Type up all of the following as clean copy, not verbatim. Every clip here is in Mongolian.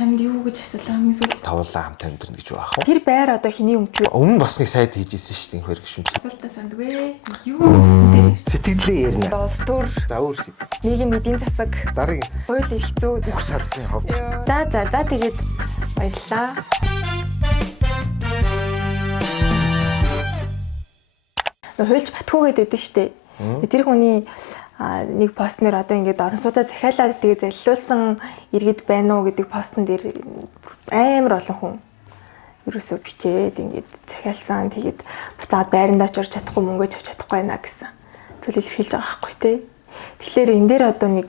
чамд юу гэж асуулаа хамгийн сүүлд тавуулаа хамт амьдрна гэж байх уу? тэр байр одоо хэний өмч вэ? Өмнө бас нэг сайд хийжсэн шүү дээ инхээр гүшүүн. Асуултаа сандгүй. Юу дээр Сэтгэлээ ярина. улс төр Заавар нийгэм эдийн засаг дараагийн хууль эрх зүй бүх салбарын ховд. За тэгээд баярлалаа. Хуульч Батхуу гэдэг дээ штэ. Тэр хүний нэг постнэр одоо ингээд орон сууцаа захиалаад тэгээ заллуулсан иргэд байна уу гэдэг постн дээр амар олон хүн ерөөсөө бичээд ингээд захиалсан тэгээд буцаад байрандаа ч орж чадахгүй мөнгөө авч чадахгүй байна гэсэн зүйл илэрхийлж байгаа байхгүй тий. Тэгэхээр энэ дээр одоо нэг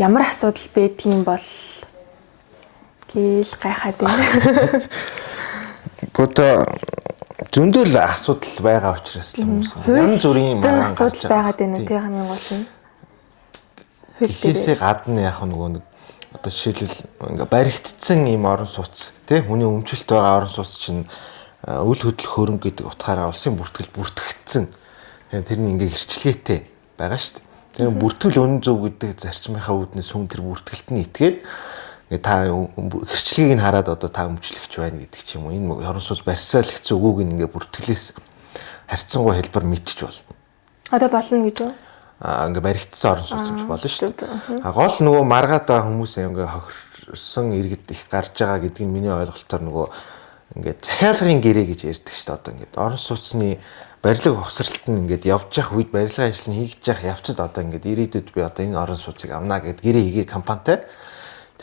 ямар асуудал байдгийг бол гэл гайхаад байна. Гото зөндөл асуудал байгаа учраас л хүмүүс янз бүрийн маргаан асуудал байгаад байна уу тий хамгийн гол нь. Хөөсөө гадна яг нөгөө нэг одоо жишээлбэл ингээ баригдсан ийм орон сууц тий хүний өмчлөлт байгаа орон сууц чинь үл хөдлөх хөрөнгө гэдэг утгаараа улсын бүртгэл бүртгэгдсэн. Тэрний ингээ хэрчилгээтэй байгаа шүү дээ. Тэгээ бүртгэл үнэн зөв гэдэг зарчмынхаа үүднээс хүн тэр бүртгэлд нь итгээд ингээ та хэрчилгээг нь хараад одоо та өмчлөгч байна гэдэг ч юм уу. Энэ орон сууц барьсаа л хэцүү үгүйг ингээ бүртгэлээс харьцангуй хэлбэр мэдчих бол. Одоо болно гэж үү? Ингээ баригдсан орон сууц юм болно шүү дээ. Гол нөгөө маргаад байгаа хүмүүс ингээ хохирсон иргэд их гарч байгаа гэдгийг миний ойлголтоор нөгөө ингээ захиалгын гэрээ гэж ярьдаг шүү дээ. Одоо ингээ орон сууцны барилга ухсралт нь ингээд явж явах үед барилгын ажил нь хийж явах явцад одоо ингээд ирээдүйд би одоо энэ орон сууцыг авнаа гэд гэрээ хийгээ компанитай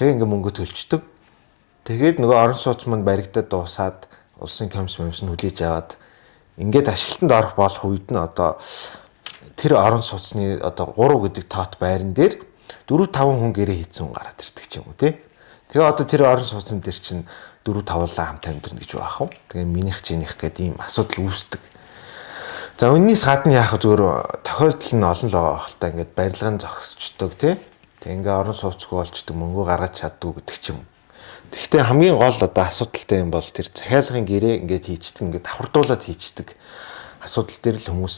тэгээ ингээд мөнгө төлчдөг. Тэгээд нөгөө орон сууц манд баригдаад дуусаад улсын комисс нь хүлээж аваад ингээд ашиглалтанд орох болох үед нь одоо тэр орон сууцны одоо 3 гэдэг тоот байран дээр 4-5 хүн гэрээ хийсэн хүн гараад ирдэг ч юм уу тий. Тэгээ одоо тэр орон сууцн дээр чинь 4-5 хамт амьдрна гэж байх юм. Тэгээ минийх чинийх гэдэг ийм асуудал үүсдэг. За үннээс гадна яах зүгээр тохиолдол нь олон л байгаа хэл та ингээд барилгын зогсчдөг тий. Тэг ингээ орон сууцгүй болчдөг мөнгө гаргаж чаддгүй гэдэг ч юм. Тэгэхдээ хамгийн гол одоо асуудалтай юм бол тэр захиалгын гэрээ ингээд хийчдэг ингээд давхардуулаад хийчдэг асуудал дээр л хүмүүс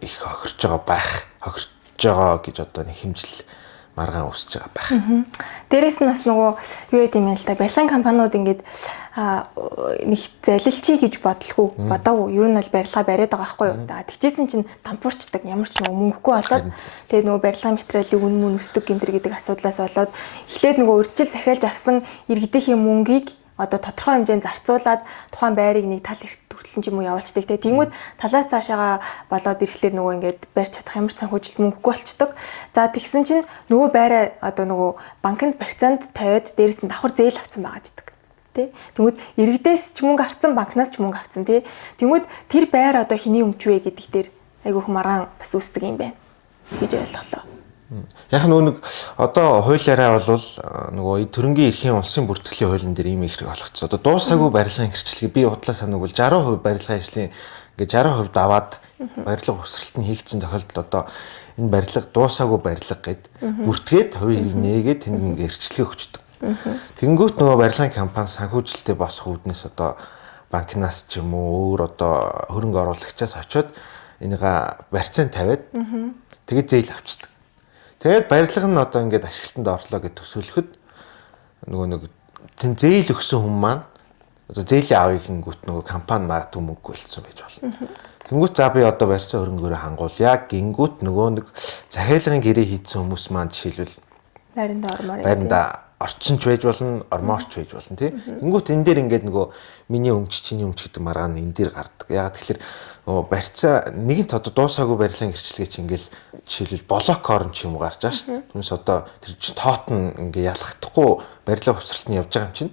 их хохирж байгаа гэж одоо нэг хэмжил маргаан үсэж байгаа байх. Дээрээс нь бас нөгөө юу гэдэг юм бэ л та барилгын компаниуд ингээд нэг залилчий гэж бодоогүй. Ер нь бол барилга бариад байгаа байхгүй юу. Тэгчээсэн чинь дампуурчдаг ямар ч нөгөө мөнгөгүй болоод тэгээд нөгөө барилгын материалыг үн мөн өсдөг гэмтэр гэдэг асуудлаас болоод эхлээд нөгөө урьдчил захиалж авсан иргэдийн мөнгийг одоо тодорхой хэмжээнд зарцуулаад тухайн байрыг нэг тал эрт хүртэл ч юм уу явуулцдаг те. Тэнгүүд талаас цаашаага болоод ирэхлээр нөгөө ингээд барьж чадах ямар ч санхүүжилт мөнгөгүй болчдөг. За тэгсэн чинь нөгөө байраа одоо нөгөө банкнд барьцаанд тавиад дээрээс нь давхар зээл авсан байгаад идэг. Тэ. Тэнгүүд иргэдээс ч мөнгө авсан, банкнаас ч мөнгө авсан те. Тэнгүүд тэр байр одоо хэний өмч вэ гэдэг дээр айгүйх маргаан бас үүсдэг юм байна гэж ойлголоо. Яг нэг одоо хуулиараа бол нөгөө төрөнгийн эрхийн улсын бүртгэлийн хуулийн дээр ийм их хэрэг олгоцсон. Одоо дуусаагүй барилгын хэрэгчлэгийг би удлаа санагвал 60% барилгын ажлын ингээд 60% даваад барилга усралт нь хийгдсэн тохиолдолд одоо энэ барилга дуусаагүй барилга гэд бүртгээд хувийн хэрэг нээгээд тэнд ингээд хэрэгчлэгээ өгчдөг. Тэнгүүт нөгөө барилгын компани санхүүжилттэй босох үүднээс одоо банкнаас ч юм уу өөр одоо хөрөнгө оруулагчаас очиод энийг барьцаанд тавиад тэгээд зээл авчдаг. Тэгээд барилга нь одоо ингээд ашиглалтанд орлоо гэж төсөөлөхөд нөгөө нэг тэн зээл өгсөн хүн маань одоо зээлийн авъя гингүүт нөгөө компани магадгүй мөнгө үлдсэн байж болно. Тэнгүүт за би одоо барьсан хөрөнгөөрөө хангуулъя гингүүт нөгөө нэг захиалгын гэрээ хийдсэн хүмүүс маань жишээлбэл байранда орцсон ч байж болно, ормоорч байж болно тий. Тэнгүүт энэ дээр ингээд нөгөө миний өмч чиний өмч гэдэг маргаан энэ дээр гардаг. Ягаад тэгэхээр барьцаа нэгэнт одоо дуусаагүй барилгын гэрчлэгээ чи ингээл жишээлбэл блок орн ч юм уу гарч байгаа шүү дээ. Түнс одоо тэр чинь тоот нь ингээ ялахдахгүй барилга хувьсралт нь явж байгаа юм чинь.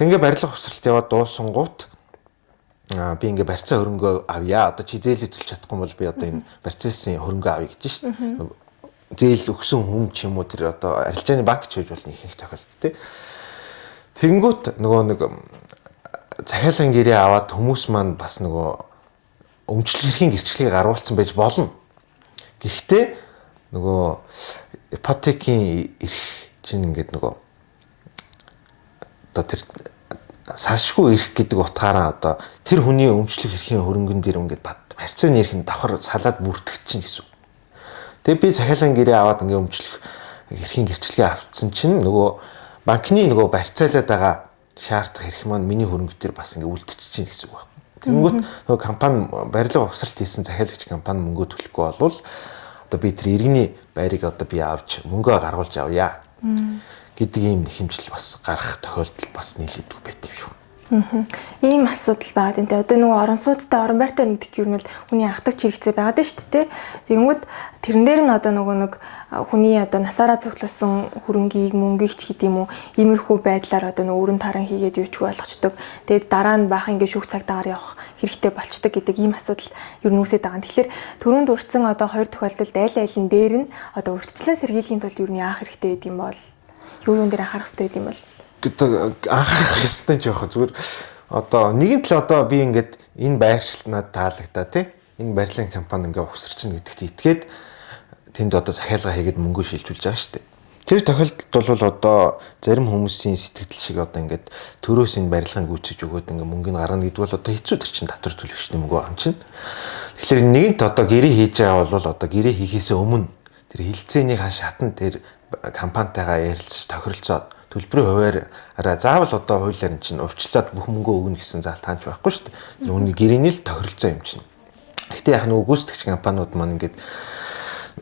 Тэгээ барилга хувьсралт яваад дуусангуут би ингээ барьцаа хөрөнгөө авъя. Одоо чи зээлээ төлж чадахгүй бол би одоо энэ барьцаасын хөрөнгөө авъя гэж шүү дээ. Зээл өгсөн хүн ч юм уу тэр одоо арилжааны банк ч байж болно их тохиолдолд тий. Тэнгүүт нөгөө нэг захиалгын гэрээ аваад хүмүүс маань бас нөгөө өмчлөх эрхийн гэрчлэгийг гаргуулсан байж болно. Гэхдээ нөгөө ипотекийн эрх чинь ингээд нөгөө одоо тэр салшгүй эрх гэдэг утгаараа одоо тэр хүний өмчлөх эрхийн хөрөнгөн дээр ингээд барьцааны эрх нь давхар салаад бүртгэж чинь гэсэн. Тэгээ би захиалгын гэрээ аваад ингээд өмчлөх эрхийн гэрчлэгээ авцсан чинь нөгөө банкны нөгөө барьцаалаад байгаа шаардах эрх маань миний хөрөнгө төр бас ингээ үлдчихэж чинь гэсэн үг байна. Тэнгүүт нөгөө компани барилга угсралт хийсэн захиалагч компани мөнгө төлөхгүй болвол одоо би тэр иргэний байрыг одоо би авч мөнгөө гаргуулж авъя гэдэг ийм хэмжил бас гарах тохиолдол бас нийлээдгүй байт юм шүү. Ийм асуудал байгаа юм те. Одоо нөгөө орон суудтай орон байртай нэгдэж юу нь л хүний ахлагч хэрэгцээ байгаад нь шүү дээ. Тэгэнгүүт тэрэн дээр нь одоо нөгөө нэг хүний одоо насаараа цуглуулсан хөрөнгийг мөнгийг ч гэдэг юм уу иймэрхүү байдлаар одоо нөгөө өрн таран хийгээд юу ч болгочдөг. Тэгээд дараа нь баах ингээ шүүх цагдаагаар явах хэрэгтэй болчдөг гэдэг ийм асуудал юу нүсээд байгаа. Тэгэхээр түрүүнд урьдсан одоо хоёр тохиолдолд айл айлын дээр нь одоо урьдчилан сэргийлэхийн тулд юу нь яах хэрэгтэй гэдэг юм бол юу дээр анхаарах хэрэгтэй гэдэг юм бол гэдэг анхаарах ёстой жоох зүгээр одоо нэгэн тал одоо би ингээд энэ байршилт надад таалагдаа тий энэ барилгын компани ингээд ухсарч ин гэдэгт итгээд тэнд одоо захиалга хийгээд мөнгө шилжүүлж байгаа шүү дээ. Тэр тохиолдолд бол одоо зарим хүмүүсийн сэтгэл шиг одоо ингээд төрөөс энэ барилгыг гүйцэж өгөөд ингээд мөнгө нь гаргана гэдэг бол одоо хэцүү тэр чинь татвар төлөвчний мөнгө байгаа юм чинь. Тэгэхээр нэгэнт одоо гэрээ хийж байгаа бол одоо гэрээ хийхээс өмнө тэр хилцээний шатан тэр компанитайгаа ярилцаж тохиролцоод төлбөрийн хуваараа заавал одоо хуулиар эн чинь өвчлөөд бүх мөнгөө өгнө гэсэн заалт таанч байхгүй шүү дээ. Тэр үүний гэрээний л тохиролцоо юм чинь. Гэхдээ яг нөгөө гүйцэтгэгч компаниуд маань ингээд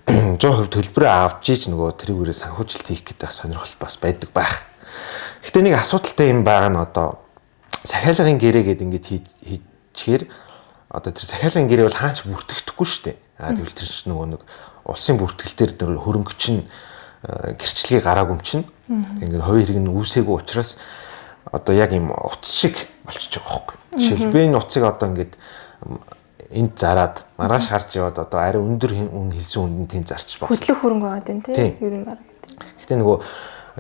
100% төлбөрөө авч ийж нөгөө тэрүүгээрээ санхүүжилт хийх гэдэг сонирхол бас байдаг байх. Гэхдээ нэг асуудалтай юм байгаа нь одоо захиалгын гэрээ гэдэг ингээд хийчихээр одоо тэр захиалгын гэрээ бол хаач бүртгэдэггүй шүү дээ. Тэгвэл тэр чинь нөгөө нэг улсын бүртгэл дээр хөрөнгө чинь гэрчлэгийг гараагүй юм чинь. Ингээд хоёр хэрэг нь үүсээгүй учраас одоо яг юм утас шиг болчихж байгаа байхгүй. Жишээл би энэ утсыг одоо ингээд энд зараад маргааш харж яваад одоо арай өндөр үн хэлсэн үнд нь тэнд зарчих баг. Хөдлөх хөрөнгө байгаа юм тий. Ер нь баг. Гэхдээ нөгөө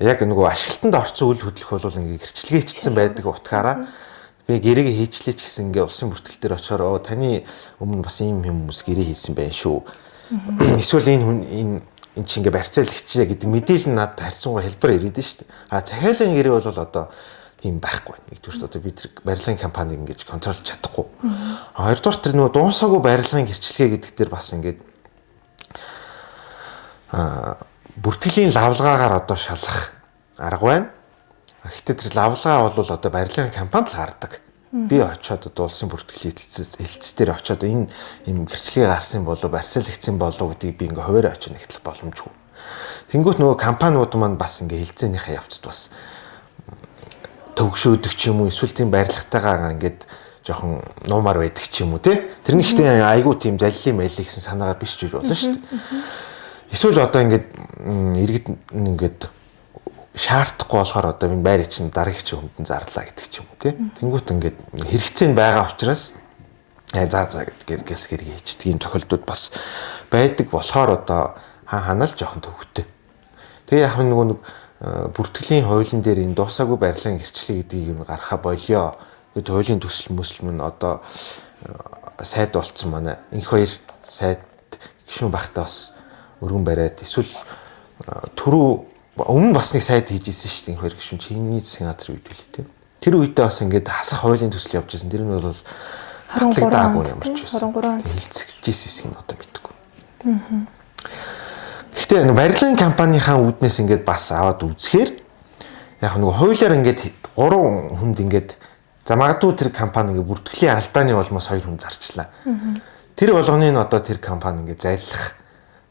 яг нөгөө ашиглалтанд орсон үйл хөдлөх бол ингээд гэрчлэгээ хийчихсэн байдаг утгаараа би гэрээгээ хийчлээ ч гэсэн ингээд улсын бүртгэл дээр очиороо таны өмнө бас ийм хүмүүс гэрээ хийсэн байх шүү. Эсвэл энэ чи ингээ барьцаалагчаа гэдэг мэдээлэл нь надад харьцангуй хэлбэр ирээд нь шүү дээ. Захиалгын гэрээ бол одоо тийм байхгүй. Нэгдүгээр одоо бид барилгын компаниг ингэж контролж чадахгүй. Хоёрдугаар тэр нөгөө дуусаагүй барилгын гэрчлэгээ гэдэг дээр бас ингээд бүртгэлийн лавлгаагаар одоо шалгах арга байна. Гэхдээ тэр лавлгаа бол одоо барилгын компанид л гардаг. Би очиод одоо улсын бүртгэлийн хэлтс дээр очиод энэ юм гэрчлэгээ гарсан болов барьцаалагдсан болов гэдгийг би ингээ хуваараа очиж нэгтлэх боломжгүй. Тэнгүүт нөгөө компаниуд маань бас ингээ хэлцээнийхээ явцад бас төгшөөдөг ч юм уу эсвэл тийм барилгатайгаа ингээд жоохон нуумаар байдаг ч юм уу тий. Тэрний ихтэй айгуу тийм залилын мэлий гэсэн санаагаар биш ч болно шүү дээ. Эсвэл одоо ингээд иргэд ингээд шаардахгүй болохоор одоо энэ байрыг чинь дараагч хүндэн зарлаа гэдэг ч юм уу тий. Тэнгүүт ингээд хэрэгцээ нь байгаа учраас за гэдэг гэс хэрэг хийчдэг юм тохиолдод бас байдаг болохоор одоо ханаа л жоохон төвхтэй. Тэгээ яг нөгөө нэг бүртгэлийн хуулийн дээр энэ дуусаагүй барилгын гэрчлэл гэдгийг юм гаргахаа болёо. Гэт хуулийн төсөл мөслөм нь одоо сайд болцсон манай. Инх хоёр сайд гишүүн багтаа бас өргөн бариад эсвэл түрүү өмнө бас нэг сайд хийж исэн шүү дээ. Хоёр гишүүн чиний засгийн газрын үед үлээ тийм. Тэр үедээ бас ингээд хасах хуулийн төсөл явж байсан. Тэр нь бол 23 он ямарч байсан. 23 он хэлцэгжсэн юм одоо мэдгүй. Гэхдээ барилгын компанийнхаа үүднээс ингээд бас аваад үзэхээр яг нөгөө хуулиар ингээд 3 хүнд ингээд за магадгүй тэр компани ингээд бүртгэлийн алдааны болмоос 2 хүн зарчлаа. Тэр болгоны нь одоо тэр компани ингээд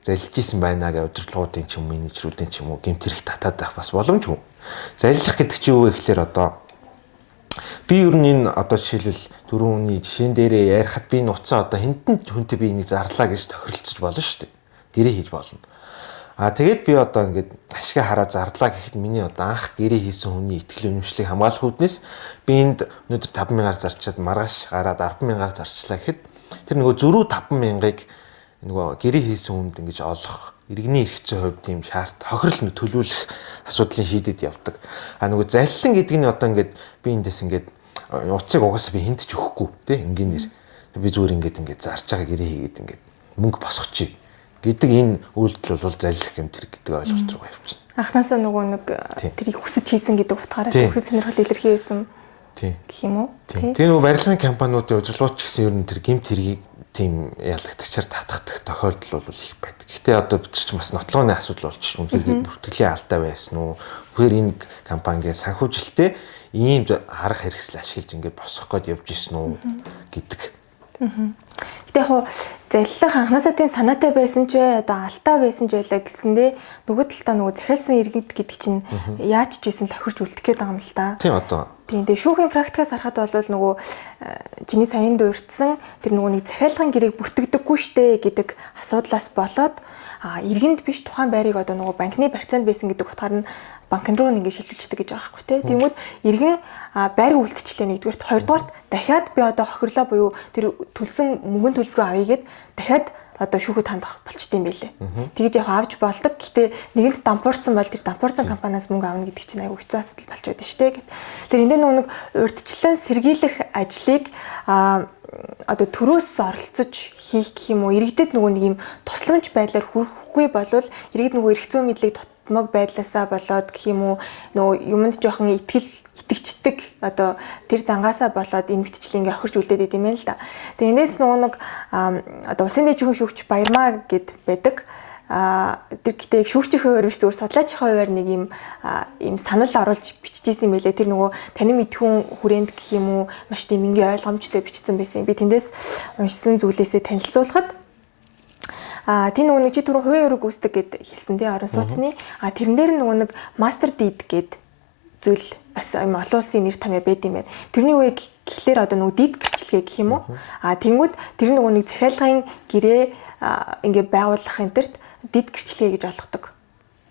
залилж исэн байна гэж удирдлагуудын ч юм менежерүүдийн ч юм уу гэмт хэрэг татаад байх бас боломжгүй. Залилах гэдэг чинь юу вэ гэхээр одоо би ер нь энэ одоо жишээлбэл дөрөвний жишээн дээрээ ярихад би нуцаа одоо хинтэн хүнтэй би энийг зарлаа гэж тохиролцож болно шүү дээ. Гэрээ хийж болно. Тэгээд би одоо ингээд ашиг хараа зарлаа гэхэд миний одоо анх гэрээ хийсэн хүний итгэл үнэмшлийг хамгаалах үүднээс би энд өнөөдөр 50000-аар зарчаад маргааш гараад 100000-аар зарчлаа гэхэд тэр нөгөө зөрүү 50000-ыг нөгөө гэрээ хийсэн хүнд ингэж олох иргэний эрх зүйн хувьд тийм шаард хохирол төлөвлөх асуудлын шийдэд явдаг. Нөгөө залилан гэдэг нь одоо ингээд би эндээс ингээд уцыг угаасаа би хинт ч өгөхгүй тий энгийнээр би зүгээр ингээд зарж байгаа гэрээ хийгээд ингээд мөнгө босгочих гэдэг энэ үйлдэл бол залилах гэмт хэрэг гэдэг ойлголт руу явчихна. Анхнаасаа нөгөө нэг тэрийг хүсэж хийсэн гэдэг утгаараа хүсэл сонирхол илэрхийлсэн тий гэх юм уу? Тэгээ нөгөө барилгын компаниудын удирдлагууд ч гэсэн ер нь тэр гэмт хэргийг тийм ялагдагчаар татгахдах тохиолдол бол их байдаг. Гэхдээ одоо бид нар ч бас нотлооны асуудал болчих юм. Тэгэхээр бүртгэлийн алдаа байсан уу? Үгээр энэ компанигээ санхүүжилтээ ийм арга хэрэгсэл ашиглаж ингээд босгох гээд явж исэн үү гэдэг. Гэтэ яг заллах анханасаа тийм санаатай байсан ч бай, одоо алтаа байсан ч байлаа гэсэндээ нөгөө талдаа нөгөө захиалсан иргэд гэдэг чинь яаж ч байсан л охирж үлдэх гээд байгаа юм л та. Тийм одоо. Тийм тэгээ шүүхийн практикаас харахад бол нөгөө чиний саяын дурдсан тэр нөгөө нэг захиалгын гэрээг бүртгэдэггүй штэ гэдэг асуудлаас болоод иргэнд биш тухайн байрыг одоо нөгөө банкны процент байсан гэдэг утгаар нь банкн руу ингэ шилжүүлдэг гэж байгаа байхгүй тий. Тэгмүүд иргэн байр үлдчихлээ нэгдүгээрт, хоёрдугаарт дахиад би одоо хохирлоо буюу тэр төлсөн мөнгөний төлбөрөө авъя гэд дахиад одоо шүүхэд хандах болчтой юм байлээ. Тэгж яг авч болдог. Гэтэ нэгэнт дампуурсан бол тэр дампуурсан компаниас мөнгө авна гэдэг чинь айгүй хэцүү асуудал болж байдаг шүү дээ. Тэр энэ дээр нэг урьдчилан сэргийлэх ажлыг одоо төрөөс оролцож хийх гэх юм уу, иргэдэд нөгөө нэг юм тусламж байдлаар хүрхэхгүй болвол иргэд нөгөө эрх зүйн мэдлэг мог байдлаасаа болоод гэх юм уу нөгөө юмд жоохон итгэждэг одоо тэр зангаасаа болоод энэ мэтчлийг ингээ охирч үлдээд идэм юм л да. Тэгээ энэс нөгөө нэг одоо усын дэжүүхэн шүүгч Баярмаа гэд байдаг. Тэр гэдэг шүүгчийн хувьар биш зүгээр судлаачийн хувьар нэг юм санал оруулж биччихсэн юм байлээ. Тэр нөгөө танин мэдхүүн хүрээнд гэх юм уу маш тийм ингээ ойлгомжтой бичсэн байсан. Би тэндээс уншсан зүйлээсээ танилцуулахад тийм нөгөө нэг чи түрүү хувийн өрөг үүсдэг гэд хэлсэн тий орон сууцны тэрэн дээр нөгөө нэг мастер дид гэд зүйл бас юм олон улсын нэр томьёо байд юм байна. Тэрний үе гэхлээр одоо нөгөө дид гэрчлэгээ гэх юм уу тэнгүүд тэр нөгөө нэг захиалгын гэрээ ингээ байгуулах энтерт дид гэрчлэгээ гэж олгодог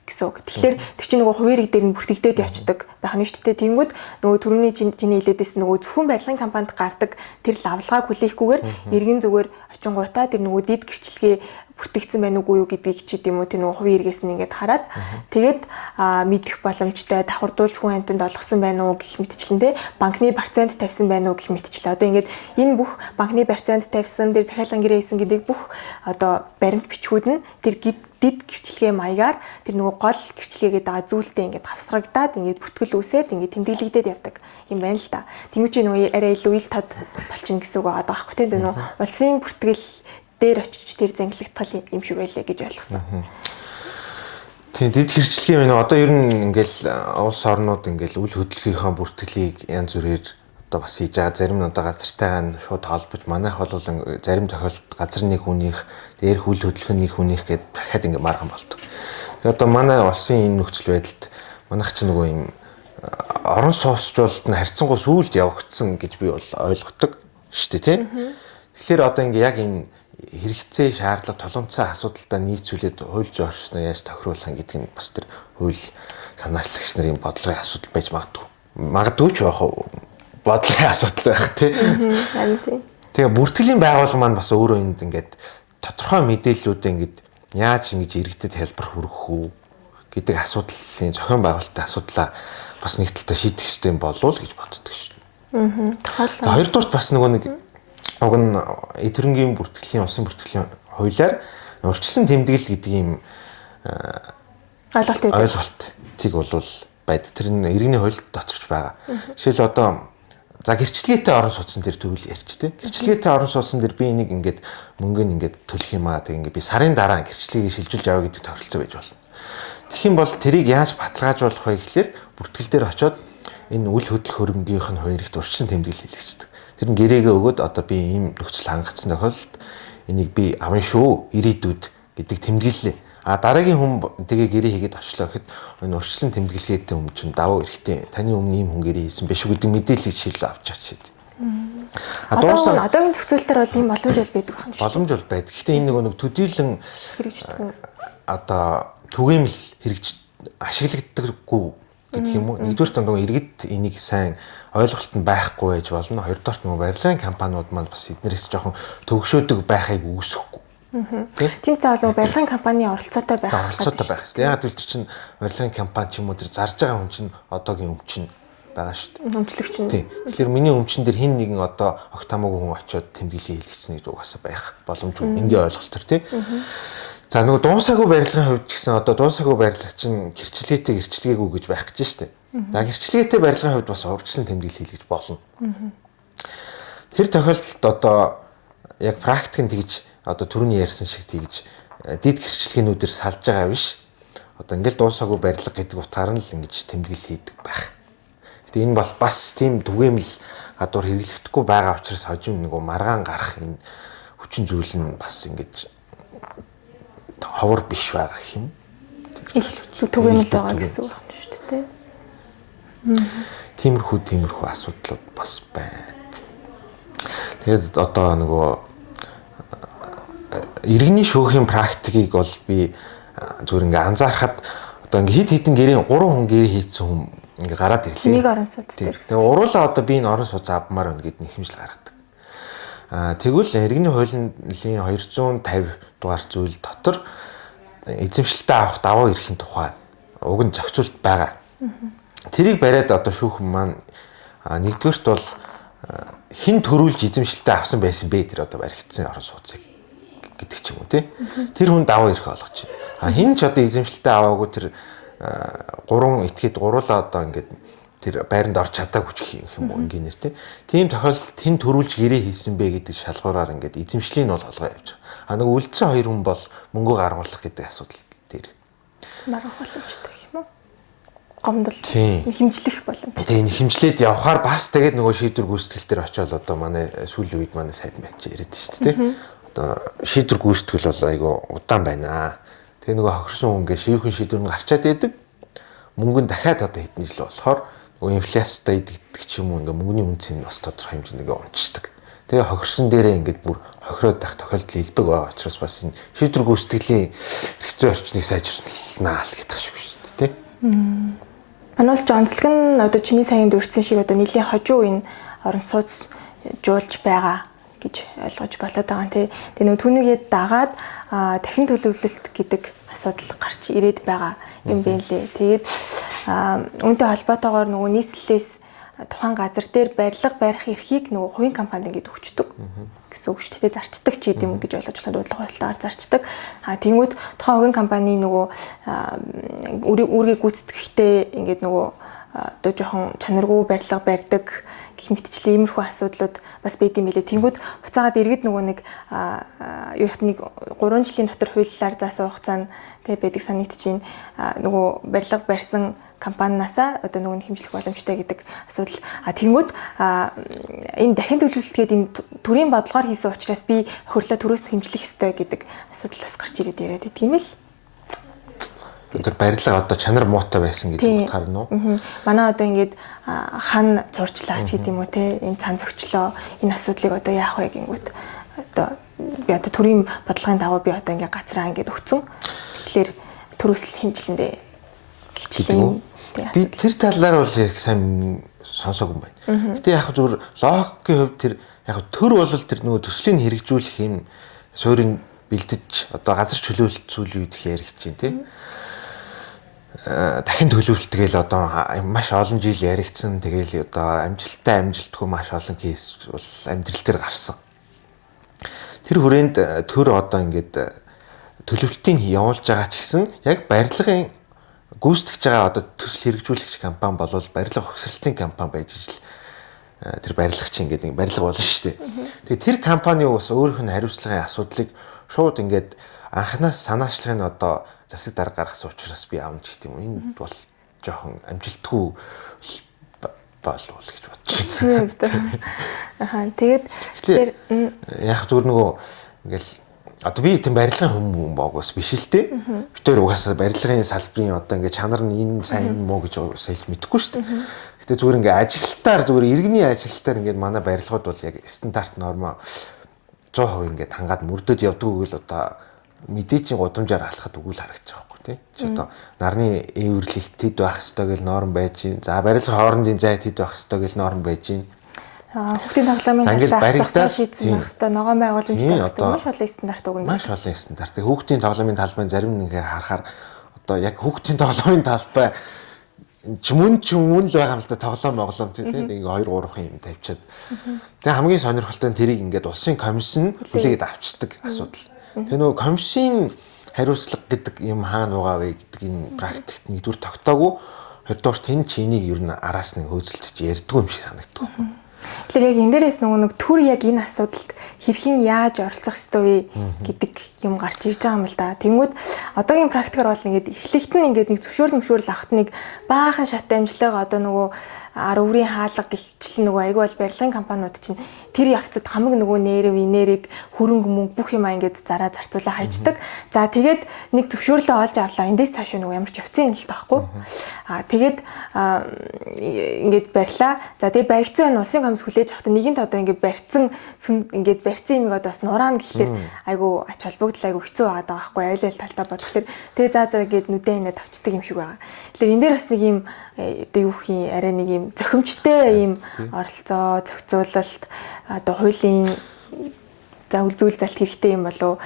гэсэн үг. Тэгэхээр тэр чинь нөгөө хувийн ирэг дээр нь бүртгэгдээд явцдаг байх нь шүү дээ. Тэнгүүд нөгөө түрүүний чиний хэлээдээс нөгөө зөвхөн барилгын компанид гардаг тэр лавлгааг хүлээхгүйгээр иргэн зүгээр очингуудаа тэр нөгөө дид гэрчлэгээ бүртгэгдсэн байна уугүй юу гэдгийг ч гэдэм үү тэр нөгөө хувийн иргээс нь ингээд хараад тэгээд мэдэх боломжтой давхардуулж хүн амтанд олгосон байна уу гэх мэтчлэн банкны процент тавьсан байна уу гэх мэтчлээ. Одоо ингээд энэ бүх банкны процент тавьсан тэр захиалгын гэрээ хийсэн гэдэг бүх одоо баримт бичгүүд нь тэр дид гэрчлэгээ маягаар тэр нөгөө гол гэрчлэгээгээд байгаа зүйлтэй ингээд хавсрагдаад ингээд бүртгэл үүсээд ингээд тэмдэглэгдээд явдаг юм байна л да. Тэнгүүч нөгөө арай илүү ил тод болчихно гэсэн үг байгаа байхгүй тийм нөгөө улсын бүртгэл дээр очиж тэр зангилагдтал юм шиг байлаа гэж ойлгосон. Тийм дид гэрчлэгээ байна. Одоо ер нь ингээл улс орнууд ингээл үл хөдлөхийнхаа бүртгэлийг янз бүрээр одоо бас хийж байгаа. Зарим нь одоо газартайгаа нь шууд холбож манайх бол зарим тохиолдолд газар нэг хүнийх дээрх үл хөдлөх нэг хүнийх гэдээ дахиад ингээ марган болдог. Тэгээ одоо манай улсын энэ нөхцөл байдалд манайх ч нөгөө юм орон сууцчлалд нь харьцангуй сүүлд явагдсан гэж би бол ойлгодог шүү дээ тийм. Тэгэхээр одоо ингээ яг энэ хэрэгцээ шаардлага тулгымцсан асуудалтай нийцүүлээд хууль зүйн орчноо яаж тохируулах гэдэг нь бас тэр хууль санаачлагч нарын бодлогын асуудал байж магадгүй. Магадгүй ч байх бодлогын асуудал байх тий. Тэгээ бүртгэлийн байгууллага маань бас өөрөө энд ингээд тодорхой мэдээллүүдээ ингээд яаж ингэж иргэдэд хэлбэр хүргэх үү гэдэг асуудлын зохион байгуулалтын асуудлаа бас нэг талдаа шийдэх хэрэгтэй юм болов уу гэж боддог шүү. Хоёрдугаар бас нөгөө нэг уг нь эдгэрэнгийн бүртгэлийн улсын бүртгэлийн хуулиар урьдчилсан тэмдэглэл гэдэг юм ойлголтыг бол байд. Тэр нь иргэний хуульд доторч байгаа. Жишээл одоо за гэрчлэгээтэй орон сууцсан дээр төрүүл ярьч тий. Гэрчлэгээтэй орон сууцсан дээр би энийг ингээд мөнгө нь ингээд төлөх юм аа тэг ингээд би сарын дараа гэрчлэгийг шилжүүлж аваа гэдэг тохиролцоо байж болно. Тэгэх юм бол тэрийг яаж баталгаажуулах вэ гэхлээр бүртгэл дээр очиод энэ үл хөдлөх хөрөнгөнийх нь хоёрт урьдчилсан тэмдэглэл хийлгэждэг. Тэр нь гэрээгээ өгөөд одоо би ийм нөхцөл хангацсан тохиолдолд энийг би авна шүү ирээдүйд гэдэг тэмдэглэлээ. Дараагийн хүн тэгээ гэрээ хийгээд очлоо гэхэд энэ урьдчилсан тэмдэглэлгээтэй хүн чинь давуу эрэхтэй таны өмнө ийм хүн гэрээ хийсэн биш үү гэдэг мэдээллийг шилжүүлж авч чад. Одоогийн нөхцөлтөр бол ийм боломж бол байдаг юм шүү. Боломж бол байдаг. Гэхдээ энэ нэг төдийлөн одоо түгээмэл хэрэгж ашиглагддаггүй гэдэг юм уу. Нэгдүгээр танд иргэд энийг сайн ойлголт нь байхгүй байж болно. Хоёрдугаар нь барилгын компаниуд маань бас эднэрээс жоохон төгшөөдөг байхыг үүсэхгүй. Тийм заавал барилгын компани оролцоотой байх. Оролцоотой байх хэрэгтэй. Яагаад гэвэл чинь барилгын компани ч юм уу тэр зарж байгаа хүн чинь одоогийн өмчин байгаа шүү дээ. Өмчлөгч нь. Тийм. Тэгэхээр миний өмчин дээр хин нэгэн одоо огт хамаагүй хүн очиод тэмдэглэлийн хэлэгч нэг угаасаа байх боломжгүй. Энгийн ойлголтоор тийм. За нөгөө дуусаагүй барилгын хувьд ч гэсэн одоо дуусаагүй барилга чинь гэрчлэгээтэй гэрчлэгээгүй гэж байх гэж штэ. За гэрчлэгээтэй барилгын хувьд бас урьдчилан тэмдэглэл хийлгэж болно. Тэр тохиолдолд одоо яг практик нь тэгж одоо түрүүний ярьсан шиг тэгж дид гэрчлэгнүүдээр салж байгаа биш. Одоо ингээл дуусаагүй барилга гэдэг утгаар нь л ингэж тэмдэглэл хийдэг байх. Гэтэ энэ бол бас тийм түгээмэл гадуур хэрэглэгдэхгүй байгаа учраас хожим нэг маргаан гарах энэ хүчин зүйл нь бас ингэж ховор биш байгаа гэх юм. Түгээмэл байгаа гэсэн үг байна шүү дээ. Тиймэрхүү асуудлууд бас байна. Тэгээд одоо нөгөө иргэний шүүхийн практикийг бол би зүгээр ингээ анзаархад одоо ингээ хит хитэн гэрээ 3 хүн гэрээ хийцэн хүн ингээ гараад ирлээ. Нэг орон сууц дээр гэсэн. Тэгээ уруулаа одоо би энэ орон сууц авмаар байна гэд нэхэмжил гаргадаг. Тэгвэл иргэний хуулийн 250 дугаар зүйл дотор эзэмшилтээ авах давуу эрхийн тухай уг нь зохицуулт байгаа. Тэрийг бариад одоо шүүхэн маань нэгдүгээрт бол хэн төрүүлж эзэмшилтээ авсан байсан бэ тэр одоо баригдсан орон сууцыг гэдэг ч юм уу тий. Тэр хүн давуу эрх олгож байна. Хэн ч одоо эзэмшилтээ аваагүй тэр 3 этгээд гуруулаа одоо ингээд тэр байранд орж чадаагүй ч гэх юм уу ингээр тий. Тийм тохиолдолд хэн төрүүлж гэрээ хийсэн бэ гэдэг шалгуураар ингээд эзэмшлийн нь бол олгоо явж байгаа. Нэг үлдсэн 2 хүн бол мөнгө гаргуулах гэдэг асуудал дээр маргах боломжтой юм уу? Гомдол хэмжлэх боломж. Тэгээ хэмжлээд явхаар бас тэгээд нөгөө шийдвэр гүйцэтгэл дээр очиод одоо манай сүүлийн үед манай сайд мэдж яриад шүү дээ тий. Одоо шийдвэр гүйцэтгэл бол айгүй удаан байна. Тэгээ нөгөө хохирсон хүн ингээ шийдвэрийн шийдвэр нь гарчаад идэг. Мөнгө нь дахиад одоо хэдэн жил болохоор нөгөө инфляцтай идэгдэг ч юм уу ингээ мөнгөний үнц нь бас тодорхой хэмжээнд ингээ унцдаг. Тэгээ хохирсон дээрээ ингээ бүр хохироод байх тохиолдол илбэг байгаа учраас бас энэ шийдвэр гүйцэтгэлийн хэрэгцээ орчныг сайжруулнаа л гэдэг шиг шүү дээ тий. Манайс ч онцлог нь одоо чиний саяын дурдсан шиг одоо нэлийн хожуу энэ орон сууц жуулж байгаа гэж ойлгож болоод байгаа тий. Тэгээ нөгөө түүнийгээ дагаад дахин төлөвлөлт гэдэг асуудал гарч ирээд байгаа юм байна лээ. Тэгээд үүнтэй холбоотойгоор нөгөө нийслэлээс тухайн газар дээр барилга барих эрхийг нөгөө хувийн компанид ингээд өгчдөг гэсэн үг шүү дээ. Зарчдаг ч гэдэм үү гэж ойлгож байна. Дуудлага хуралтаар зарчдаг. Тэнгүүд тухайн хувийн компани нөгөө үүргээ гүйцэтгэхдээ ингээд нөгөө одоо жоохон чанаргүй барилга барьдаг гэх мэтчлээ иймэрхүү асуудлууд бас байд юм билээ. Тэнгүүд буцаагаад иргэд нөгөө нэг юу их нэг 3 жилийн дотор хуулиар заасан хугацаанд тэг байдаг санагдчихээн нөгөө барилга барьсан компаниасаа одоо нөгөө хэмжлэх боломжтой гэдэг асуудал. Тэнгүүд энэ дахин төлөвлөлтгээд энэ төрийн бодлогоор хийсэн учраас би хөрөлөө төрөөс хэмжлэх ёстой гэдэг асуудал бас гарч ирээд яриад байдаг юм л. Тэр барилга одоо чанар муутай байсан гэдэг утгаар нь уу? Манай одоо ингээд хан зурчлаа ч гэдэг юм уу те энэ цан зөгчлөө энэ асуудлыг одоо яах вэ гингүүт одоо би одоо төрийн бодлогын дагуу би одоо ингээд газраа ингээд өгцөн. Тэгэхээр төрөөсөл хэмжлэндээ гिचлээ. Би тэр талаар бол яг сайн сонсоогүй юм байна. Гэтэ яг зүгээр логикийн хувьд тэр яг төр бол тэр нөгөө төслийн хэрэгжүүлэх юм суурийг бэлдэж одоо газар чөлөөлөлт зүйл юу гэх яригч чинь тий. Дахин төлөвлөлтгээл одоо маш олон жил яригдсан тэгэл одоо амжилтгүй маш олон кейс бол амьдрал дээр гарсан. Тэр хүрээнд төр одоо ингээд төлөвлөлтийг явуулж байгаа ч гэсэн яг барилгын гүйцэтгэж байгаа одоо төсөл хэрэгжүүлэгч компани болвол барилга хөгсрөлтийн компани байж ижил тэр барилгач ингээд нэг барилга болно шүү дээ. Тэгээ тэр компани бас өөрийнх нь хариуцлагын асуудлыг шууд ингээд анханаас санаачлагын одоо засаг дарга гаргасан учраас би аавч гэх юм. Энэ бол жоохон амжилтгүй болов гэж бодож байна. Тэгээд тэр яг зүгээр нөгөө ингээл одоо би тийм барилгын хүн боогоос биш л дээ. Би тэр угаасаа барилгын салбарын одоо ингээд чанар нь энэ сайн муу гэж уусаа их мэдэхгүй шүү дээ. Гэтэ зүгээр ингээд ажиглалтаар зүгээр иргэний ажиглалтаар ингээд манай барилгууд бол яг стандарт норма 100% ингээд хангаад мөрдөд явдаг үйл одоо мэдээчийн гудамжаар алхахад үгүй л харагдаж байгаа байхгүй тий. Чи одоо нарны эвэрлэлт хэд байх ёстой гэж норм байж гин. За барилгын хоорондын зайд хэд байх ёстой гэж норм байж гин. Хүүхдийн тоглоомын талбай шийдсэн байх ёстой, ногоон байгууламжтай байх ёстой. Маш олон стандарт өгнө. Маш олон стандарт. Хүүхдийн тоглоомын талбай зарим нэгээр харахаар одоо яг хүүхдийн тоглоомын талбай чүмүн л байгаа юм л да тоглоом тий. Ингээ 2 3 юм тавьчаад. Тэгээ хамгийн сонирхолтой нь тэрийг ингээд улсын комиссн хүлээгээд авчдаг асуудал. Тэгээ нөгөө комиссийн хариуцлага гэдэг юм хаана байгаа вэ гэдэг энэ практикт нэгдүгээр тогтоогүй, хоёрдугаар тэн чинийг ер нь араас нь хөөцөлдөж ярьдгүй юм шиг санагддаг. Тэгэхээр яг энэ дээрээс нэг төр яг энэ асуудалд хэрхэн яаж оролцох ёстой вэ гэдэг юм гарч ирж байгаа юм л да. Тэнгүүд одоогийн практикаар бол ингээд эхлэлт нь ингээд нэг зөвшөөрөл авахт нэг баахан шат амжилтаа одоо нөгөө өврийн хаалга гихчлэн нөгөө айгүй бол барилгын компаниуд чинь тэр явцад хамаг нөгөө нэрв инэрийг хөрөнгө мөнгө бүх юм ингээд зараа зарцуулаа хайчдаг. За тэгээд нэг зөвшөөрлөө олж авлаа. Эндээс цааш нөгөө ямар ч явцын юм л таахгүй. Тэгээд ингээд барьлаа. За тэгээд баригдсан улсын комисс хүлээж авахдаа нэгэнт одоо ингээд барьцсан ингээд барьцсан юмыг одоо бас нураана гэхлээр айгүй ач холбогдол айгүй хэцүү байгаа байхгүй айл талтаа бодлохлоор тэгээд за гээд нүдэн инээд авчдаг юм шиг байгаа. Тэгэхээр энэ дээр бас нэг юм одоо юу гэх юм арай нэг юм зохимжтой ийм оролцоо, зохицуулалт одоо хуулийн за үзүүл залт хэрэгтэй юм болов